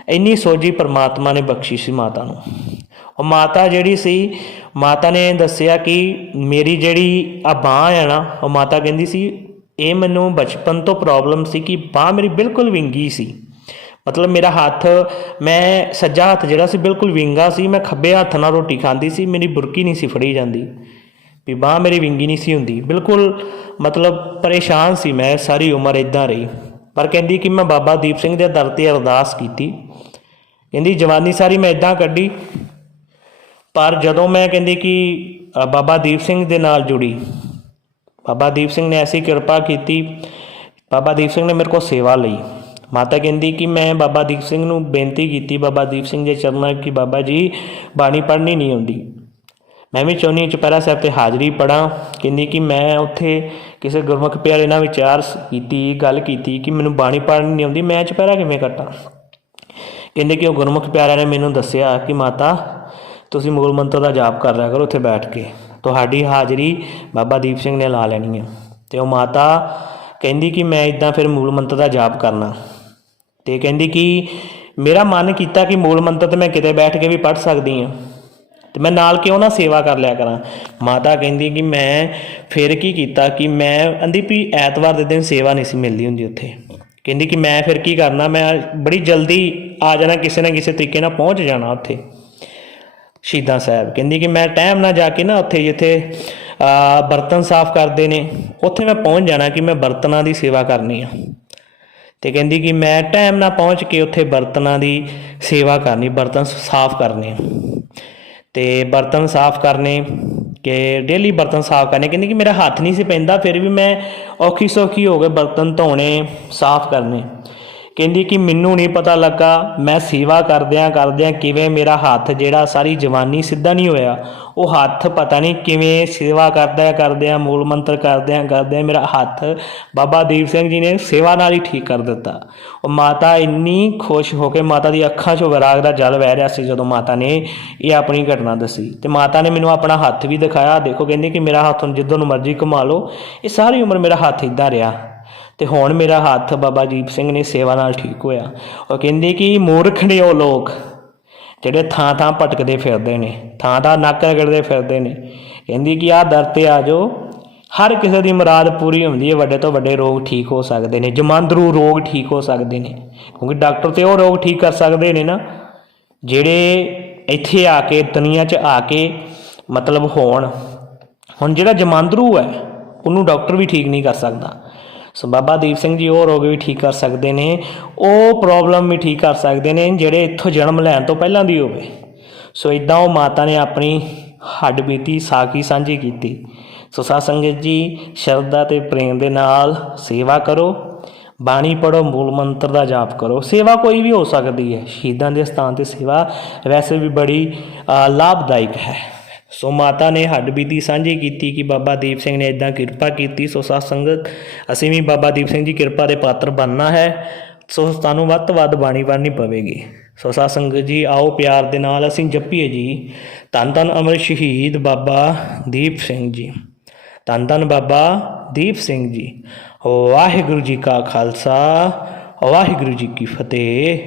ਇੰਨੀ ਸੋਝੀ ਪਰਮਾਤਮਾ ਨੇ ਬਖਸ਼ੀ ਸੀ ਮਾਤਾ ਨੂੰ। ਉਹ ਮਾਤਾ ਜਿਹੜੀ ਸੀ, ਮਾਤਾ ਨੇ ਦੱਸਿਆ ਕਿ ਮੇਰੀ ਜਿਹੜੀ ਆ ਬਾਂਹ ਆ ਨਾ, ਉਹ ਮਾਤਾ ਕਹਿੰਦੀ ਸੀ, ਇਹ ਮੈਨੂੰ ਬਚਪਨ ਤੋਂ ਪ੍ਰੋਬਲਮ ਸੀ ਕਿ ਬਾਂਹ ਮੇਰੀ ਬਿਲਕੁਲ ਵਿੰਗੀ ਸੀ। ਮਤਲਬ ਮੇਰਾ ਹੱਥ, ਮੈਂ ਸੱਜਾ ਹੱਥ ਜਿਹੜਾ ਸੀ ਬਿਲਕੁਲ ਵਿੰਗਾ ਸੀ, ਮੈਂ ਖੱਬੇ ਹੱਥ ਨਾਲ ਰੋਟੀ ਖਾਂਦੀ ਸੀ, ਮੇਰੀ ਬੁਰਕੀ ਨਹੀਂ ਸੀ ਫੜੀ ਜਾਂਦੀ। ਵੀ ਬਾਂਹ ਮੇਰੀ ਵਿੰਗੀ ਨਹੀਂ ਸੀ ਹੁੰਦੀ। ਬਿਲਕੁਲ ਮਤਲਬ ਪਰੇਸ਼ਾਨ ਸੀ ਮੈਂ, ਸਾਰੀ ਉਮਰ ਇਦਾਂ ਰਹੀ। ਪਰ ਕਹਿੰਦੀ ਕਿ ਮੈਂ ਬਾਬਾ ਦੀਪ ਸਿੰਘ ਦੇ ਦਰ ਤੇ ਅਰਦਾਸ ਕੀਤੀ। ਕਹਿੰਦੀ, ਜਵਾਨੀ ਸਾਰੀ ਮੈਂ ਇਦਾਂ ਕੱਢੀ ਪਰ ਜਦੋਂ ਮੈਂ ਕਹਿੰਦੀ ਕਿ ਬਾਬਾ ਦੀਪ ਸਿੰਘ ਦੇ ਨਾਲ ਜੁੜੀ, ਬਾਬਾ ਦੀਪ ਸਿੰਘ ਨੇ ਐਸੀ ਕਿਰਪਾ ਕੀਤੀ, ਬਾਬਾ ਦੀਪ ਸਿੰਘ ਨੇ ਮੇਰੇ ਕੋਲ ਸੇਵਾ ਲਈ। ਮਾਤਾ ਕਹਿੰਦੀ ਕਿ ਮੈਂ ਬਾਬਾ ਦੀਪ ਸਿੰਘ ਨੂੰ ਬੇਨਤੀ ਕੀਤੀ, ਬਾਬਾ ਦੀਪ ਸਿੰਘ ਦੇ ਚਰਨਾਂ ਕਿ ਬਾਬਾ ਜੀ ਬਾਣੀ ਪੜ੍ਹਨੀ ਨਹੀਂ ਆਉਂਦੀ। ਮੈਂ ਵੀ ਚਾਹੁੰਦੀ ਹਾਂ ਚੁਪਹਿਰਾ ਸਾਹਿਬ ਤੇ ਹਾਜ਼ਰੀ ਪੜਾਂ ਕਹਿੰਦੀ ਕਿ ਮੈਂ ਉੱਥੇ ਕਿਸੇ ਗੁਰਮੁਖ ਪਿਆਰੇ ਨਾਲ ਵਿਚਾਰ ਕੀਤੀ, ਗੱਲ ਕੀਤੀ ਕਿ ਮੈਨੂੰ ਬਾਣੀ ਪੜ੍ਹਨੀ ਨਹੀਂ ਆਉਂਦੀ, ਮੈਂ ਚੁਪਹਿਰਾ ਕਿਵੇਂ ਕੱਟਾਂ ਕਹਿੰਦੇ ਕਿ ਉਹ ਗੁਰਮੁਖ ਪਿਆਰਿਆਂ ਨੇ ਮੈਨੂੰ ਦੱਸਿਆ ਕਿ ਮਾਤਾ ਤੁਸੀਂ ਮੂਲ ਮੰਤਰ ਦਾ ਜਾਪ ਕਰ ਲਿਆ ਕਰੋ, ਉੱਥੇ ਬੈਠ ਕੇ। ਤੁਹਾਡੀ ਹਾਜ਼ਰੀ ਬਾਬਾ ਦੀਪ ਸਿੰਘ ਨੇ ਲਾ ਲੈਣੀ ਹੈ ਤੇ ਉਹ ਮਾਤਾ ਕਹਿੰਦੀ ਕਿ ਮੈਂ ਇਦਾਂ ਫਿਰ ਮੂਲ ਮੰਤਰ ਦਾ ਜਾਪ ਕਰਨਾ। ਤੇ ਕਹਿੰਦੀ ਕਿ ਮੇਰਾ ਮਨ ਕੀਤਾ ਕਿ ਮੂਲ ਮੰਤਰ ਤੇ ਮੈਂ ਕਿਤੇ ਬੈਠ ਕੇ ਵੀ ਪੜ੍ਹ ਸਕਦੀ ਹਾਂ ਤੇ ਮੈਂ ਨਾਲ ਕਿਉਂ ਨਾ ਸੇਵਾ ਕਰ ਲਿਆ ਕਰਾਂ? ਮਾਤਾ ਕਹਿੰਦੀ ਕਿ ਮੈਂ ਫਿਰ ਕੀ ਕੀਤਾ ਕਿ ਮੈਂ ਅੰਦੀ ਵੀ ਐਤਵਾਰ ਦੇ ਦਿਨ ਸੇਵਾ ਨਹੀਂ ਸੀ ਮਿਲਦੀ ਹੁੰਦੀ ਉੱਥੇ। ਕਹਿੰਦੀ ਕਿ ਮੈਂ ਫਿਰ ਕੀ ਕਰਨਾ? ਮੈਂ ਬੜੀ ਜਲਦੀ ਆ ਜਾਣਾ, ਕਿਸੇ ਨਾ ਕਿਸੇ ਤਰੀਕੇ ਨਾਲ ਪਹੁੰਚ ਜਾਣਾ ਉੱਥੇ। ਸ਼ਹੀਦਾਂ ਸਾਹਿਬ। ਕਹਿੰਦੀ ਕਿ ਮੈਂ ਟਾਈਮ ਨਾਲ ਜਾ ਕੇ ਨਾ ਉੱਥੇ ਜਿੱਥੇ ਬਰਤਨ ਸਾਫ਼ ਕਰਦੇ ਨੇ, ਉੱਥੇ ਮੈਂ ਪਹੁੰਚ ਜਾਣਾ ਕਿ ਮੈਂ ਬਰਤਨਾਂ ਦੀ ਸੇਵਾ ਕਰਨੀ ਆ। ਤੇ ਕਹਿੰਦੀ ਕਿ ਮੈਂ ਟਾਈਮ ਨਾਲ ਪਹੁੰਚ ਕੇ ਉੱਥੇ ਬਰਤਨਾਂ ਦੀ ਸੇਵਾ ਕਰਨੀ, ਬਰਤਨ ਸਾਫ਼ ਕਰਨੇ ਤੇ ਬਰਤਨ ਸਾਫ਼ ਕਰਨੇ ਕਿ ਡੇਲੀ ਬਰਤਨ ਸਾਫ਼ ਕਰਨੇ। ਕਹਿੰਦੀ ਕਿ ਮੇਰਾ ਹੱਥ ਨਹੀਂ ਸੀ ਪੈਂਦਾ, ਫਿਰ ਵੀ ਮੈਂ ਔਖੀ ਸੌਖੀ ਹੋ ਕੇ ਬਰਤਨ ਧੋਣੇ, ਸਾਫ਼ ਕਰਨੇ। ਕਹਿੰਦੀ ਕਿ ਮੈਨੂੰ ਨਹੀਂ ਪਤਾ ਲੱਗਾ, ਮੈਂ ਸੇਵਾ ਕਰਦਿਆਂ ਕਰਦਿਆਂ ਕਿਵੇਂ ਮੇਰਾ ਹੱਥ ਜਿਹੜਾ ਸਾਰੀ ਜਵਾਨੀ ਸਿੱਧਾ ਨਹੀਂ ਹੋਇਆ। ਉਹ ਹੱਥ ਪਤਾ ਨਹੀਂ ਕਿਵੇਂ ਸੇਵਾ ਕਰਦਿਆਂ ਕਰਦਿਆਂ, ਮੂਲ ਮੰਤਰ ਕਰਦਿਆਂ ਕਰਦਿਆਂ ਮੇਰਾ ਹੱਥ ਬਾਬਾ ਦੀਪ ਸਿੰਘ ਜੀ ਨੇ ਸੇਵਾ ਨਾਲ ਹੀ ਠੀਕ ਕਰ ਦਿੱਤਾ। ਉਹ ਮਾਤਾ ਇੰਨੀ ਖੁਸ਼ ਹੋ ਕੇ ਮਾਤਾ ਦੀ ਅੱਖਾਂ 'ਚੋਂ ਵਿਰਾਗ ਦਾ ਜਲ ਵਹਿ ਰਿਹਾ ਸੀ ਜਦੋਂ ਮਾਤਾ ਨੇ ਇਹ ਆਪਣੀ ਘਟਨਾ ਦੱਸੀ। ਤੇ ਮਾਤਾ ਨੇ ਮੈਨੂੰ ਆਪਣਾ ਹੱਥ ਵੀ ਦਿਖਾਇਆ। ਦੇਖੋ ਕਹਿੰਦੀ ਕਿ ਮੇਰਾ ਹੱਥ ਹੁਣ ਜਿੱਦੋਂ ਨੂੰ ਮਰਜ਼ੀ ਘੁਮਾ ਲਓ। ਇਹ ਸਾਰੀ ਉਮਰ ਮੇਰਾ ਹੱਥ ਇਦਾਂ ਰਿਹਾ। ਤੇ ਹੁਣ ਮੇਰਾ ਹੱਥ ਬਾਬਾ ਦੀਪ ਸਿੰਘ ਨੇ ਸੇਵਾ ਨਾਲ ਠੀਕ ਹੋਇਆ। ਉਹ ਕਹਿੰਦੇ ਕਿ ਮੂਰਖ ਨੇ ਉਹ ਲੋਕ, ਜਿਹੜੇ ਥਾਂ ਥਾਂ ਭਟਕਦੇ ਫਿਰਦੇ ਨੇ, ਥਾਂ ਥਾਂ ਨੱਕ ਰਗੜਦੇ ਫਿਰਦੇ ਨੇ। ਕਹਿੰਦੀ ਕਿ ਆਹ ਦਰ ਤੇ ਆ ਜਾਓ। ਹਰ ਕਿਸੇ ਦੀ ਮੁਰਾਦ ਪੂਰੀ ਹੁੰਦੀ ਹੈ, ਵੱਡੇ ਤੋਂ ਵੱਡੇ ਰੋਗ ਠੀਕ ਹੋ ਸਕਦੇ ਨੇ, ਜਮਾਂਦਰੂ ਰੋਗ ਠੀਕ ਹੋ ਸਕਦੇ ਨੇ। ਕਿਉਂਕਿ ਡਾਕਟਰ ਤੇ ਉਹ ਰੋਗ ਠੀਕ ਕਰ ਸਕਦੇ ਨੇ ਨਾ, ਜਿਹੜੇ ਇੱਥੇ ਆ ਕੇ, ਦੁਨੀਆ 'ਚ ਆ ਕੇ ਮਤਲਬ ਹੋਣ। ਹੁਣ ਜਿਹੜਾ ਜਮਾਂਦਰੂ ਹੈ, ਉਹਨੂੰ ਡਾਕਟਰ ਵੀ ਠੀਕ ਨਹੀਂ ਕਰ ਸਕਦਾ। ਸੋ ਬਾਬਾ ਦੀਪ ਸਿੰਘ ਜੀ ਉਹ ਰੋਗ ਵੀ ਠੀਕ ਕਰ ਸਕਦੇ ਨੇ। ਉਹ ਪ੍ਰੋਬਲਮ ਵੀ ਠੀਕ ਕਰ ਸਕਦੇ ਨੇ, ਜਿਹੜੇ ਇੱਥੋਂ ਜਨਮ ਲੈਣ ਤੋਂ ਪਹਿਲਾਂ ਦੀ ਹੋਵੇ। ਸੋ ਇਦਾਂ ਉਹ ਮਾਤਾ ਨੇ ਆਪਣੀ ਹੱਡ ਬੀਤੀ, ਸਾਖੀ ਸਾਂਝੀ ਕੀਤੀ। ਸੋ ਸਾਧ ਸੰਗਤ ਜੀ, ਸ਼ਰਧਾ ਤੇ ਪ੍ਰੇਮ ਦੇ ਨਾਲ ਸੇਵਾ ਕਰੋ। ਬਾਣੀ ਪੜੋ ਮੂਲ ਮੰਤਰ ਦਾ ਜਾਪ ਕਰੋ। ਸੇਵਾ ਕੋਈ ਵੀ ਹੋ ਸਕਦੀ ਹੈ। ਸ਼ਹੀਦਾਂ ਦੇ ਸਥਾਨ ਤੇ ਸੇਵਾ ਵੈਸੇ ਵੀ ਬੜੀ ਲਾਭਦਾਇਕ ਹੈ। ਸੋ ਮਾਤਾ ਨੇ ਹੱਡ ਬੀਤੀ ਸਾਂਝੀ ਕੀਤੀ ਕਿ ਬਾਬਾ ਦੀਪ ਸਿੰਘ ਨੇ ਇਦਾਂ ਕਿਰਪਾ ਕੀਤੀ। ਸੋ ਸਾਧ ਸੰਗਤ, ਅਸੀਂ ਵੀ ਬਾਬਾ ਦੀਪ ਸਿੰਘ ਜੀ ਕਿਰਪਾ ਦੇ ਪਾਤਰ ਬਣਨਾ ਹੈ। ਸੋ ਸਾਨੂੰ ਵੱਧ ਤੋਂ ਵੱਧ ਬਾਣੀ ਪੜ੍ਹਨੀ ਪਵੇਗੀ। ਸੋ ਸਾਧ ਸੰਗਤ ਜੀ, ਆਓ ਪਿਆਰ ਦੇ ਨਾਲ ਅਸੀਂ ਜਪੀਏ ਜੀ। ਧੰਨ ਧੰਨ ਅਮਰ ਸ਼ਹੀਦ ਬਾਬਾ ਦੀਪ ਸਿੰਘ ਜੀ। ਧੰਨ ਧੰਨ ਬਾਬਾ ਦੀਪ ਸਿੰਘ ਜੀ। ਵਾਹਿਗੁਰੂ ਜੀ ਕਾ ਖਾਲਸਾ, ਵਾਹਿਗੁਰੂ ਜੀ ਕੀ ਫਤਿਹ।